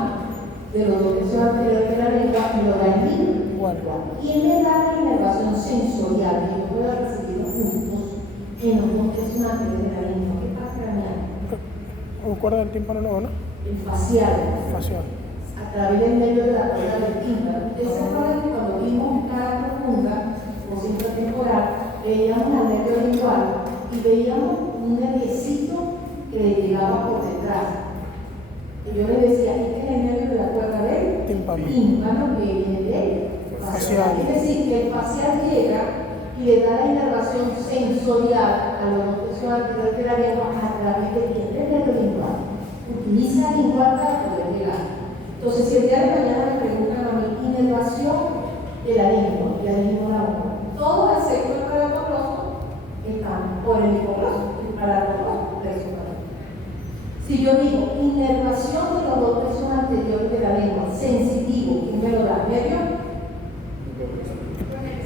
de los 2 tercios anteriores de la lengua y lo da el lingual? ¿Quién me da la inervación sensorial que yo pueda recibir juntos en los 2 tercios anteriores de la lengua? ¿Qué parte craneal? ¿O cuerda del tímpano no, no? El facial. Facial. A través del medio de la cuerda del tímpano. Ustedes se acuerdan que cuando vimos cara profunda o infratemporal, veíamos al nervio lingual y veíamos un nerviecito que le llegaba por detrás. Y yo le decía, este es el nervio de la cuerda del tímpano que viene del facial. Es decir, que el facial llega y le da la inervación sensorial a los 2 tercios anteriores de la lengua a través del nervio lingual. Utiliza la lingual para poder llegar. Entonces, si el día de mañana me preguntan a mí inervación de la lengua, ya dijimos la boca, todo excepto el palatogloso está por el hipogloso, el palatogloso, si yo digo inervación de los 2 tercios anteriores de la lengua, sensitivo, ¿quién me lo da? ¿Nervio?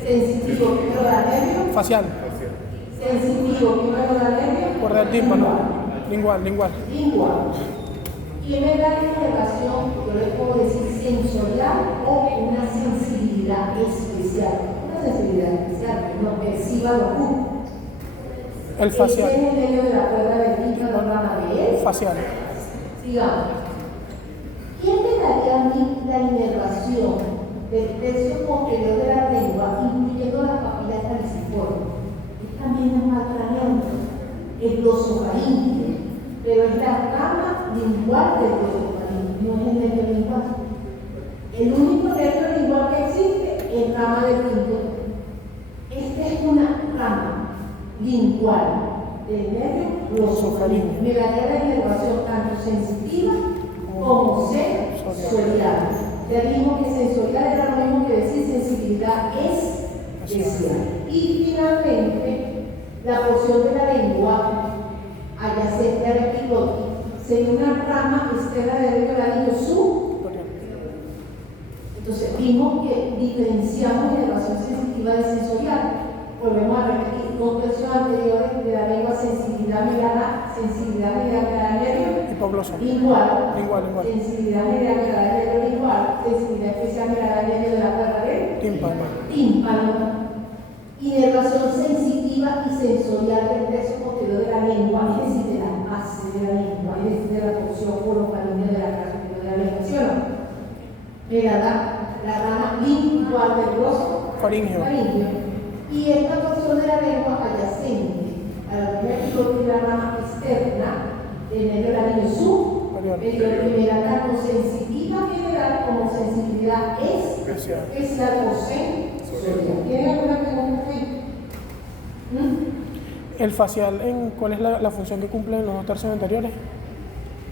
Sensitivo, ¿quién me lo da? ¿Nervio? Facial. Sensitivo, ¿quién me lo da? ¿Nervio? Cuerda del tímpano. Lingual. ¿Quién me da la inervación? Yo le puedo decir sensorial o una sensibilidad especial. Una sensibilidad especial que no perciba lo justo. El facial. Ese es el medio de la cuerda del tímpano, rama de él. Facial. Sigamos. ¿Quién me daría a mí la inervación del tercio posterior de la lengua, incluyendo las papilas caliciformes? Es también un mal craneal, el glosofaringe, pero es la rama lingual del glosofaringe, no es el nervio El único nervio lingual que existe es rama del quinto. Esta es una rama lingual del nervio glosofaríngeo. Me daría la inervación tanto sensitiva como sensorial. Ya dijimos que sensorial era lo mismo que decir sensibilidad especial. Y finalmente, la porción de la lengua adyacente al epiglotis sería una rama externa del labio superior. Entonces, vimos que diferenciamos inervación sensitiva de sensorial. Volvemos a repetir, 2 tercios anteriores de la lengua, sensibilidad mediana al nervio Hipogloso. lingual, Lingual. sensibilidad mediana al nervio lingual, sensibilidad especial mediana al nervio de la cuerda del tímpano. Inervación sensitiva y sensorial del tercio posterior de la lengua, es decir, de la base de la lengua, es decir, de la porción orofaringea de la cara superior de la lengua, ¿sí o no? Me la da la rama lingual del glosofaríngeo. Y esta porción de la lengua adyacente a la epiglotis de la rama externa del nervio laringo superior, que me da tanto sensitiva general como sensibilidad especial o sensorial. ¿Tiene alguna pregunta ahí? El facial, ¿cuál es la función que cumple en los 2 tercios anteriores?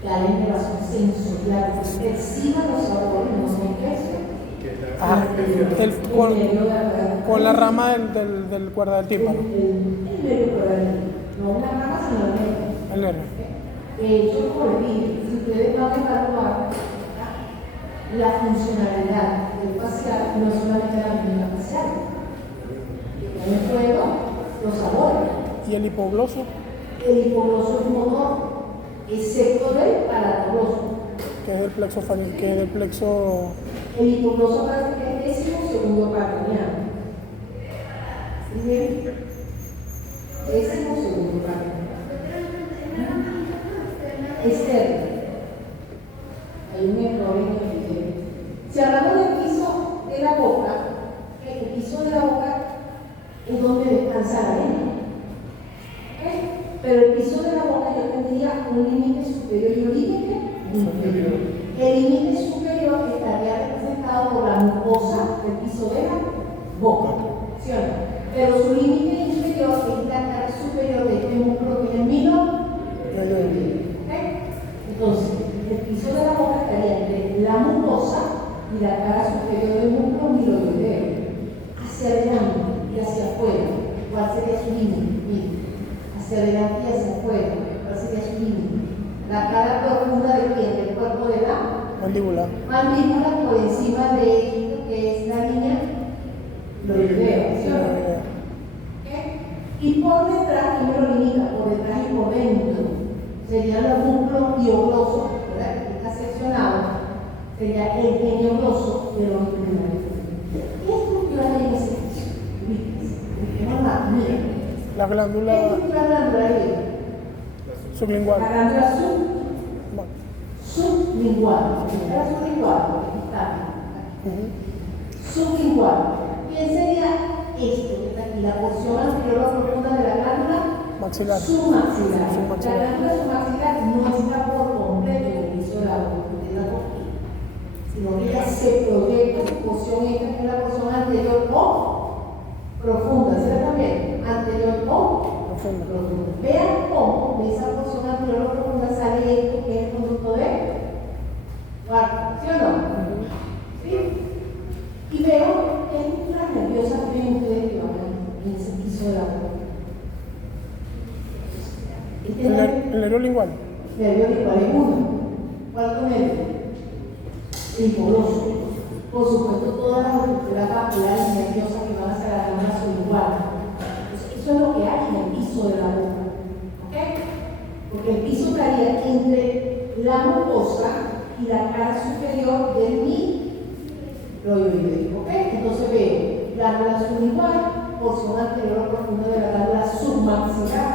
La inervación sensorial, perciba los sabores, no se crece. Con la rama del cuerda del tímpano. El nervio cuerda del tímpano. No una rama, sino el nervio. El nervio. Yo, como le dije, si ustedes van a evaluar la funcionalidad del facial, no solamente la medida facial, que en juego los sabores. ¿Y el hipogloso? El hipogloso es motor, excepto del palatogloso. Que es del plexo faríngeo, que es del plexo. El hipogloso parece que es 12º paracraniano. ¿Sí ven? 12º paracraniano. Externo. Hay un error en el video. Si hablamos del piso de la boca, el piso de la boca es donde descansa la lengua. Pero el piso de la boca yo tendría un límite superior y un límite inferior. El límite superior estaría representado por la mucosa del piso de la boca, ¿sí o no? Pero su límite inferior es la cara superior de este músculo que es el mino. Entonces, el piso de la boca estaría entre la mucosa y la cara superior del músculo miloideo, hacia adelante y hacia afuera. ¿Cuál sería su límite? Hacia adelante y hacia afuera. ¿Cuál sería su límite? La cara profunda de quién, del cuerpo de la mandíbula. Mandíbula por encima de esto que es la línea loidea, ¿sí o no? Y por detrás, ¿quién me lo limita? Por detrás y por dentro. Serían los músculos hioglosos, ¿verdad? Que está seccionado. Sería el genioglosso de los pulmones. ¿Qué estructura tiene ese piso? Ubiquemos la mira. La glándula. ¿Qué estructura glandular es? Sublingual. La glándula sublingual. La sublingual, sublingual. ¿Quién sería esto que está aquí? La porción anterior o profunda de la glándula maxilar. Submaxilar. La glándula submaxilar no está por completo en el piso de la boca, sino que ella se proyecta su porción esta que es la porción anterior o profunda. ¿Será también? Anterior o profunda. Vean cómo de esa porción anterior o profunda sale esto que es el conducto de cuarto. ¿Sí o no? ¿Sí? Y veo qué estructuras nerviosas ven ustedes que van en ese piso de la boca. El nervio lingual. Nervio lingual es uno. ¿Cuál nervio? El hipogloso. Por supuesto, todas las estructuras vasculares y nerviosas que van hacia la glándula sublingual. Eso es lo que hay en el piso de la boca. ¿Ok? Porque el piso estaría entre la mucosa y la cara superior del miloideo. ¿Ok? Entonces veo glándula sublingual, porción anterior o profunda de la glándula submaxilar.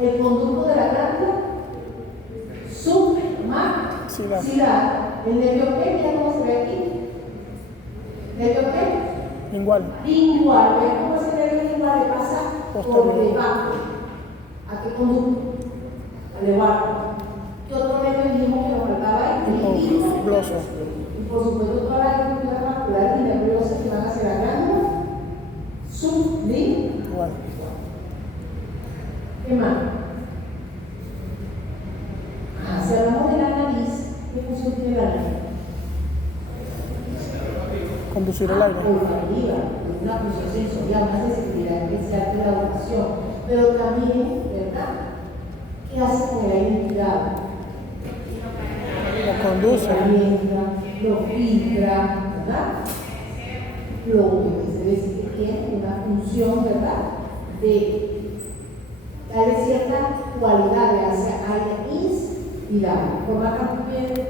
El conducto de la glándula submaxilar. El nervio qué, mira cómo se ve aquí. ¿Nervio qué? Lingual. Lingual. ¿Ven cómo ese nervio lingual le pasa por debajo? ¿A qué conducto? Al debajo. ¿Qué otro nervio dijimos que nos faltaba ahí? El hipogloso. Y por supuesto toda la Conducir el aire. olfativa, una función sensorial, una sensibilidad especial de la audición, pero también, ¿verdad? ¿Qué hace con la identidad? Lo conduce. Lo filtra, ¿verdad? Lo que se decir que tiene una función, ¿verdad? De darle cierta cualidad, de hacer aire inspirable. Forma parte de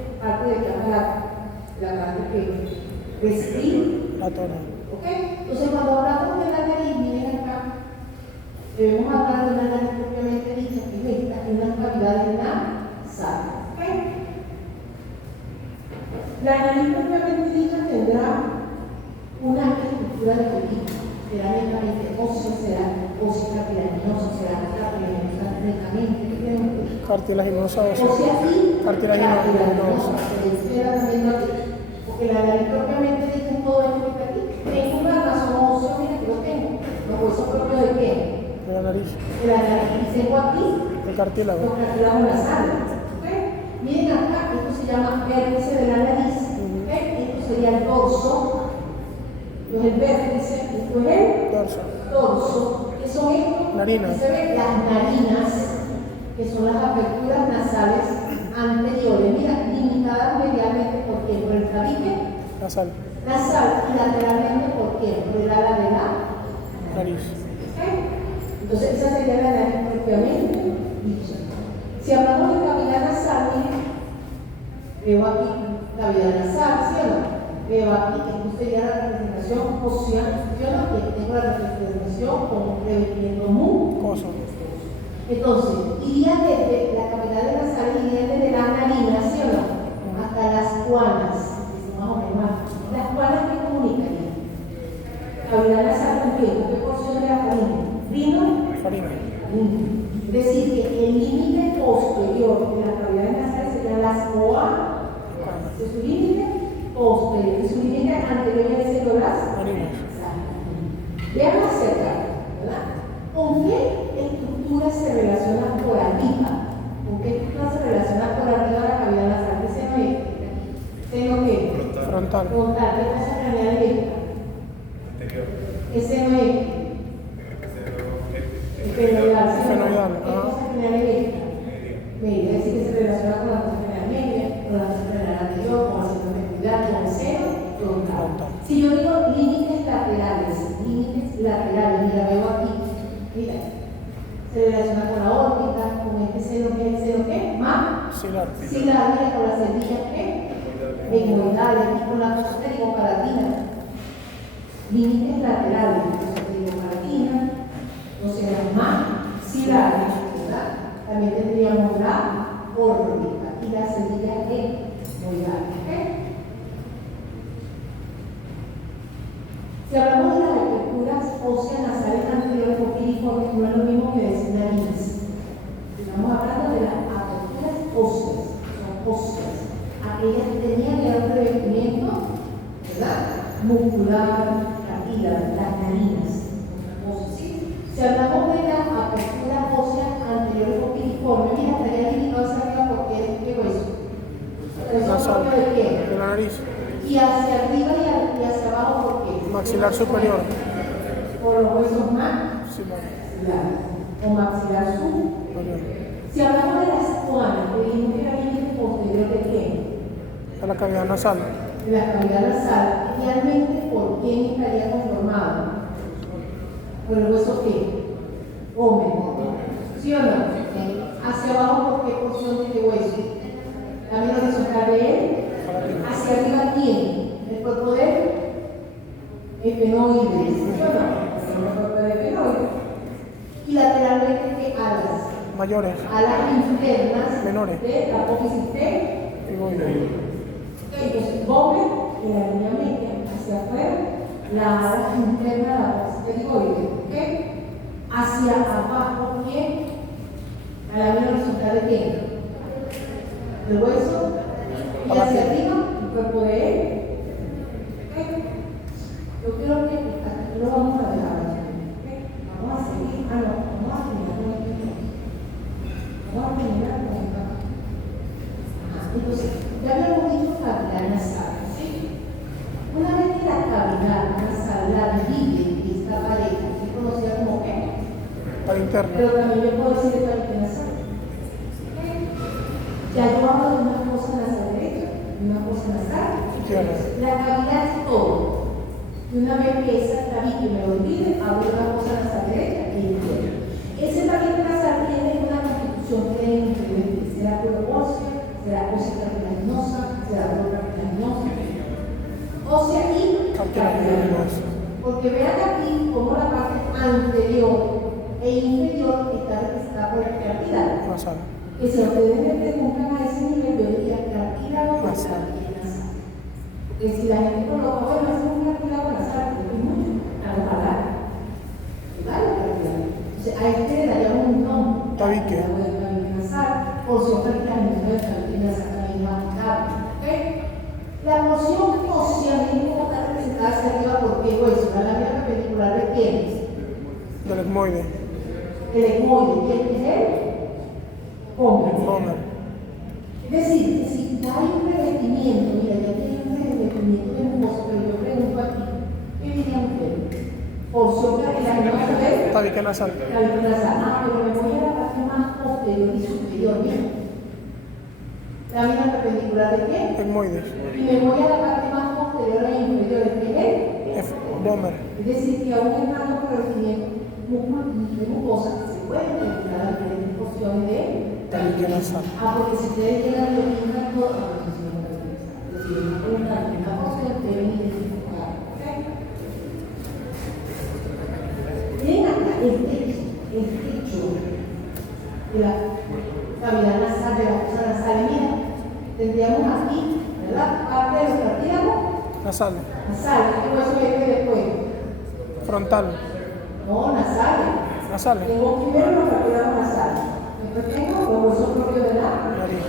la parte que respira. La tona. ¿Ok? Entonces, cuando hablamos de la nariz, miren acá, debemos hablar de una nariz propiamente dicha, que es esta, unas cavidades nasales. ¿Ok? La nariz propiamente dicha tendrá una estructura de película, será netamente óseo, será óseo cartilaginoso, será cartilaginosa netamente, Cartilaginosa ósea y cartilaginosa. Espera también aquí, porque la nariz propiamente dicha es todo esto que está aquí. Tengo un armazón óseo, mira que lo tengo. Los huesos propios de qué? De la nariz. De la nariz. Y tengo aquí El cartílago. los cartílagos nasales. ¿Okay? Miren acá, esto se llama vértice de la nariz. ¿Okay? Esto sería el dorso. Esto es el vértice, esto es el dorso. ¿Qué son estos? Narinas. Se ven las narinas, que son las aperturas nasales anteriores. Mira, limitadas medialmente por quién, por el tabique Nasal. nasal y lateralmente por quién, por el ala de la Nariz. ¿Okay? Entonces, esa sería la nariz propiamente dicha. Si hablamos de cavidad nasal, miren, veo aquí cavidad nasal, ¿sí o no? Veo aquí que esto sería la representación ósea, ¿sí o no? Que tengo la representación con un revestimiento mucoso. Entonces, iría desde la cavidad nasal, iría desde la narina, ¿sí o no? Hasta las guanas, que son más o menos más. Las guanas que comunicarían. Cavidad nasal también, ¿qué porción de la farina? Farina. Es decir, que el límite posterior de la cavidad nasal serían las guanas. Es su límite posterior, y su límite anterior viene siendo las narinas. Vean cerca, ¿verdad? ¿Con qué estructura se relaciona por arriba? ¿Con qué estructura se relaciona por arriba la cavidad nasal? ¿Qué seno es? ¿Seno qué? Frontal. Frontal. ¿Qué cosa craneal es esta? ¿Qué seno es? Esfenoidal. ¿Qué cosa craneal es esta? Media. Es decir, que se relaciona con la cosa craneal media, con la cosa craneal anterior, con la seno vestibular, con el seno frontal. Si yo digo límites laterales, mira, veo aquí, mira, se relaciona con la órbita, con este seno que es el seno que maxilar, mira, con las semillas que egmoidales, y con la cosa pterigopalatina. Límites laterales, cosa pterigopalatina, entonces las maxilares, ¿verdad? También tendríamos la órbita y las semillas egmoidales, ¿ok? Si hablamos de las estructuras óseas nasales anteriores o piriformes, no es lo mismo que decir nariz. Estamos hablando de las aperturas óseas, son óseas. Aquellas que tenían el revestimiento, ¿verdad? Muscular, cartílago, las narinas, ¿sí? Si hablamos de las aperturas óseas anteriores o piriformes, mira, estaría limitado hacia arriba porque ¿qué hueso? ¿Eso propio de qué? De la nariz. Y hacia arriba y hacia abajo, ¿por qué? Maxilar superior. Por los huesos maxilares. O maxilar superior. Si hablamos de las guanas, que dijimos que era el límite posterior de qué? De la cavidad nasal. De la cavidad nasal. Realmente, ¿por quién estaría conformado? ¿Por el hueso qué? Húmedo. ¿Sí o no? Hacia abajo, ¿por qué porción de este hueso? También horizontal de él. Hacia arriba, ¿quién? El cuerpo de efenoides. ¿Sí o no? El cuerpo de efenoides. Y lateralmente, ¿qué alas? Mayores. Alas internas. Menores. De la apófisis de figoide. Entonces, doble y la línea media hacia afuera, la ala interna de la apófisis de figoide. ¿Ok? Hacia abajo, ¿quién? A la línea horizontal de quién? El hueso. Y hacia arriba, el cuerpo de él. ¿Okay? Yo creo que hasta aquí lo vamos a dejar. ¿Okay? Vamos a seguir. No, vamos a terminar con esto. Vamos a terminar con esto. Entonces, ya habíamos dicho cavidad nasal, ¿sí? Una vez que la nasal, la divide esta pared, se conocida como qué. Para interna. Pero también yo puedo decir de tabique nasal. Ya yo hablo de una fosa nasal derecha, de una fosa nasal izquierda. La cavidad es todo. Y una vez que esa tabique me lo divide, abro una fosa nasal derecha e izquierda. Ese tabique nasal tiene una constitución que es diferente. Será ósea, será ósea cartilaginosa, será cartilaginosa. Ósea y cartilaginosa. Porque vean aquí cómo la parte anterior e inferior está representada por el cartílago. Nasal. Que si ustedes me preguntan a ese nivel, yo diría cartílago nasal. Porque si la gente coloca, bueno, es un cartílago nasal, pero es mucho, a los palabras. ¿Vale? Entonces, a este le daríamos un nombre. Tabique. Tabique nasal, porción cartilaginosa del tabique nasal también va a la porción ósea mismo está representada hacia arriba por qué hueso, la lámina perpendicular de quién es. Del etmoide. El etmoide, ¿quién es él? Pómer. Es decir, que si hay un revestimiento, mira, ya tiene un revestimiento de mucosa, pero yo pregunto aquí, ¿qué dirían ustedes? Porción cartilaginosa de Tabique nasal. tabique nasal. Ah, pero me voy a la parte más posterior y superior, mira. Lámina perpendicular de qué? Etmoides. Y me voy a la parte más posterior e inferior de qué es. Pómer. Es decir, que aún estando por revestimiento de mucosa, se pueden regular las diferentes porciones de Tabique nasal. porque si ustedes llegan a lo que una cosa, es decir, una porción deben identificar. Miren acá el techo de la cavidad nasal, de la fosa nasal. Mira, tendríamos aquí, ¿verdad? Parte de los cartílagos Nasal. nasales. ¿Qué hueso viene después? Frontal. No, nasales. Nasales. Tengo primero los cartílagos nasales. Después tengo los huesos propios de la nariz.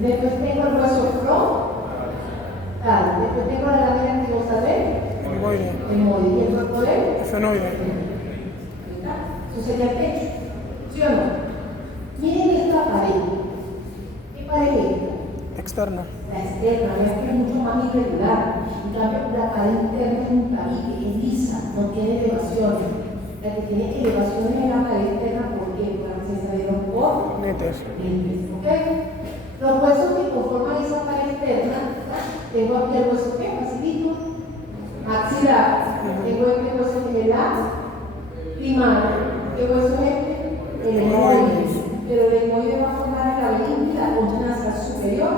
Después tengo el hueso frontal. Después tengo la lámina anquilosa del Etmoide. etmoide. Y el cuerpo del Efenoide. eso sería el pecho. ¿Sí o no? Miren esta pared. ¿Qué pared es esta? Externa. La externa, vean que es mucho más irregular. En cambio, la pared interna es un tabique, es lisa, no tiene elevaciones. La que tiene elevaciones es la pared externa, ¿por qué? Por la presencia de los bordes. Netes. ¿Ok? Los huesos que conforman esa pared externa, tengo aquí el hueso ¿qué? Facilito. Maxilar. Tengo este hueso que es la primaria. ¿Qué hueso es este? El etmoide. Pero el etmoide va a formar el laberinto, la concha nasal superior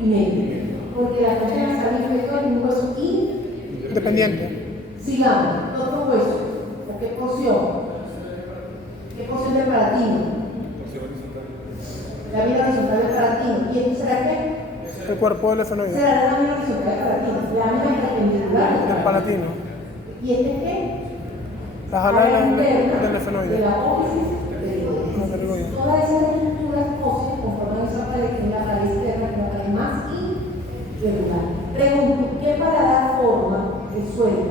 y media. Porque la concha nasal inferior es un hueso Independiente. sigamos, otro hueso. ¿O qué porción? ¿Qué porción del palatino? La lámina horizontal del palatino. ¿Y esto será qué? El cuerpo del efenoide. Será la lámina horizontal del palatino. La lámina perpendicular Del palatino. ¿Y este es qué? Las alas del De efenoide. la apófisis No, del oído. todas esas estructuras óseas conforman esa pared que es la pared externa, que es la pared más irregular. Pregunto, ¿qué para dar forma el suelo?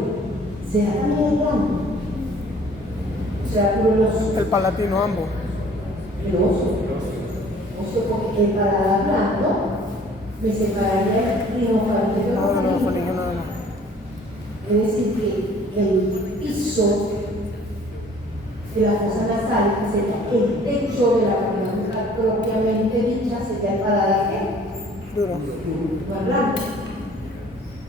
¿Será también blando? O sea, El palatino, ambos. el oso. O sea, porque el paladar blando me separaría el rinofaringeo No, no, no, faringe nada más. Es decir, que el piso de la fosa nasal, que sería el techo de la cavidad nasal propiamente dicha, sería el paladar ¿qué? Duro. Más blanco.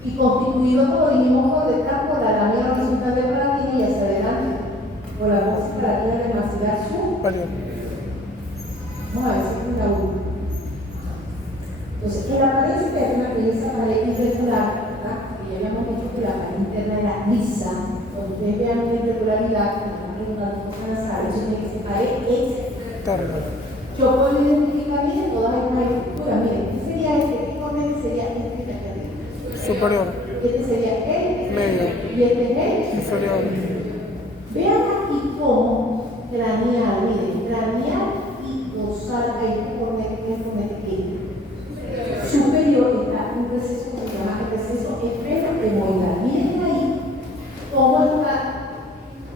Y constituido, como dijimos, por detrás por la lámina horizontal del palatino y hacia adelante por la fosa palatina del maxilar Superior. Vamos a ver si es la U. Entonces, en la pared externa, que es esa pared irregular, ¿verdad? Que ya habíamos dicho que la pared interna era lisa, cuando ustedes vean una irregularidad, en la fosa nasal, eso tiene que ser pared externa. Externa. Yo puedo identificar bien todas estas estructuras. Miren, ¿qué sería este? ¿Qué corte sería este que está aquí? Superior. Este sería el Medio. y este es el Inferior. vean aquí cómo craneal, miren, craneal y dorsal, hay que poner que superior está un receso que se llama el receso esfenotemoidal. Miren ahí cómo está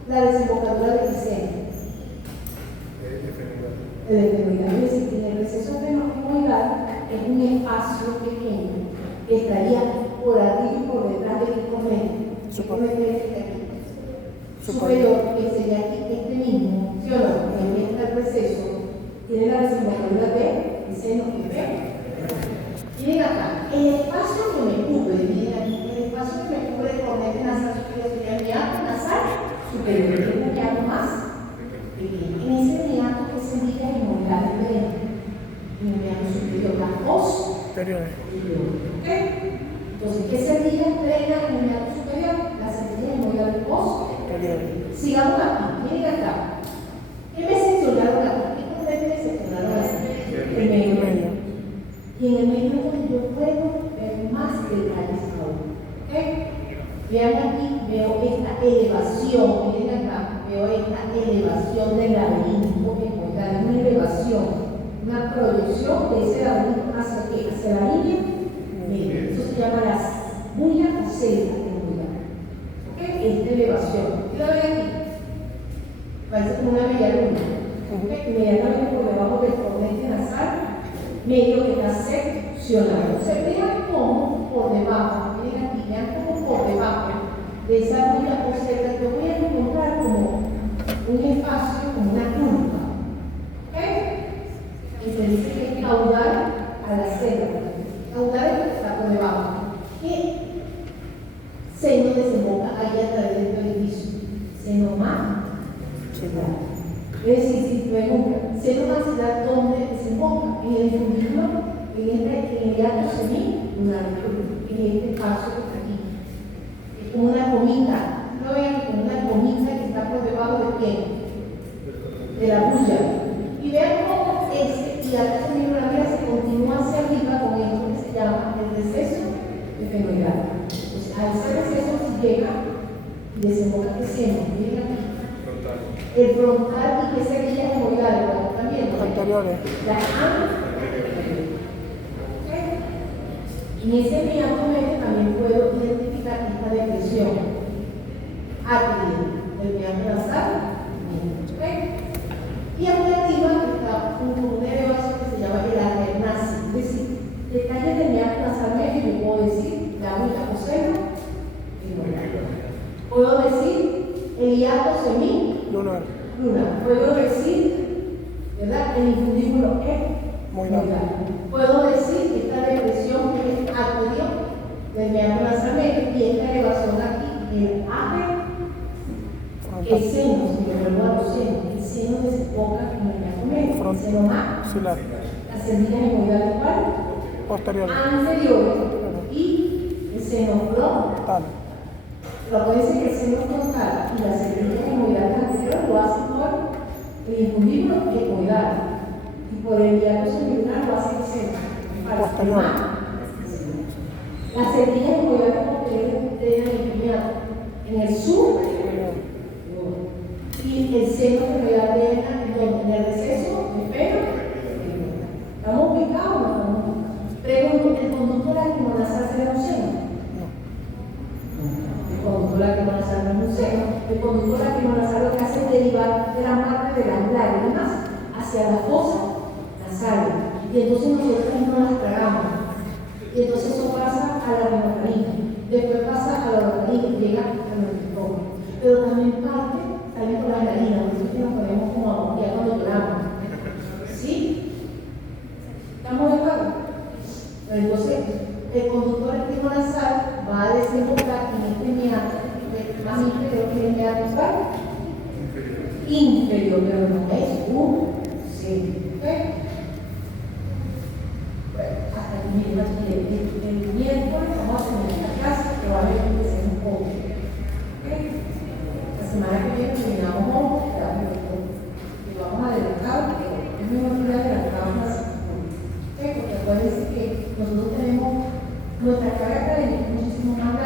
la desembocadura del diseño. El efenoidal, es decir, que el receso esfenotemoidal es un espacio pequeño que estaría por arriba y por detrás del cornete. superior, que sería aquí este mismo, ¿sí o no? Que aquí está el receso, tiene la desembocadura de el seno y B. Miren acá, el espacio que me cubre, miren aquí, el espacio que me cubre de cornete nasal superior sería el hiato nasal superior, que es un hiato más pequeño. En ese hiato que se indica en molar diferente, en el hiato superior, la posterior. ¿Ok? Entonces, ¿qué cerdilla estrena en el hiato superior? La cerdilla hemorroidal posterior. Sigamos aquí, miren acá. ¿Qué me seccionaron aquí? ¿Qué cornete me seccionaron aquí? El medio. Y en el medio es donde yo puedo ver más detalles aún. ¿Ok? Vean aquí, veo esta elevación, miren acá, veo esta elevación del laberinto hemorroidal, una elevación, una proyección de ese laberinto hacia qué, hacia la línea media. Eso se llama las bullas o celdas hemorroidal. ¿Ok? Esta elevación. ¿Y lo ven aquí? Parece como una media luna. ¿Ok? Inmediatamente por debajo del cornete nasal medio que está seccionado. Se vean como por debajo, miren aquí, vean como por debajo de esa bulla o celda yo voy a encontrar como un espacio, como una curva. ¿Ok? Y se dice que es caudal a la celda. Caudal es lo que está por debajo. ¿Qué seno desemboca ahí a través del edificio? Seno maxilar. Es decir, si pregunta, seno maxilar, ¿dónde desemboca? En el infundíbulo, en el hiato semilunar, en este espacio que está aquí. Es como una comita, ¿lo ven? Como una comita que está por debajo de qué? De la bulla. Y vean cómo ese hiato semilunar se continúa hacia arriba con esto que se llama el receso efenoidal. Entonces, a ese receso se llega y desemboca el seno. Miren aquí. El frontal y que cerdillas hemorroidales, ¿lo están viendo? Anteriores. Las anteriores. ¿Okay? En ese hiato medio también puedo identificar esta depresión. Aquí, el hiato nasal. ¿Okay? Y aquí arriba está una elevación que se llama el alternacio. Es decir, detalles del hiato nasal medio, yo puedo decir la bulla o seno hemorroidal. Puedo decir el hiato semilunar. Puedo decir, ¿verdad? El infundíbulo hemorroidal. Puedo decir esta depresión que es anterior del hiato nasal medio y esta elevación aquí, el aje, el seno, si me vuelvo a los senos, el seno desemboca en el hiato medio, el seno maxilar. La cerdilla hemorroidal igual, posterior, anterior y el seno frontal. Lo puede decir que el seno frontal y la cerdilla hemorroidal anterior lo hacen por el infundíbulo hemorroidal y por el hiato semilunar lo hace el seno posterior. La cerdilla hemorroidal posterior en el sur y el seno hemorroidal en el receso efero. ¿Estamos ubicados o no estamos ubicados? Pregunto, ¿el conducto lacrimonasal será un seno? El conducto lacrimonasal no es un seno. El conducto lacrimonasal lo que hace es derivar gran parte de las lágrimas hacia la fosa nasal. Y entonces nosotros no las tragamos. Y entonces eso pasa a la rinofaringe. Después pasa a la orofaringe y llega a nuestro estómago. Pero también parte, sale por las narinas. Por eso es que nos ponemos como a boquear cuando lloramos. ¿Sí? ¿Estamos de acuerdo? Entonces, el conductor lacrimonasal va a desembocar en este meato, más inferior que el meato inferior, pero no es un seno. ¿Ok? Bueno, hasta el miércoles vamos a tener esta clase, probablemente sea un poco. ¿Ok? La semana que viene terminamos hoy, y vamos a adelantar, es mejor que adelantamos la semana. ¿Ok? Porque acuérdense que nosotros tenemos nuestra carga académica muchísimo más grande.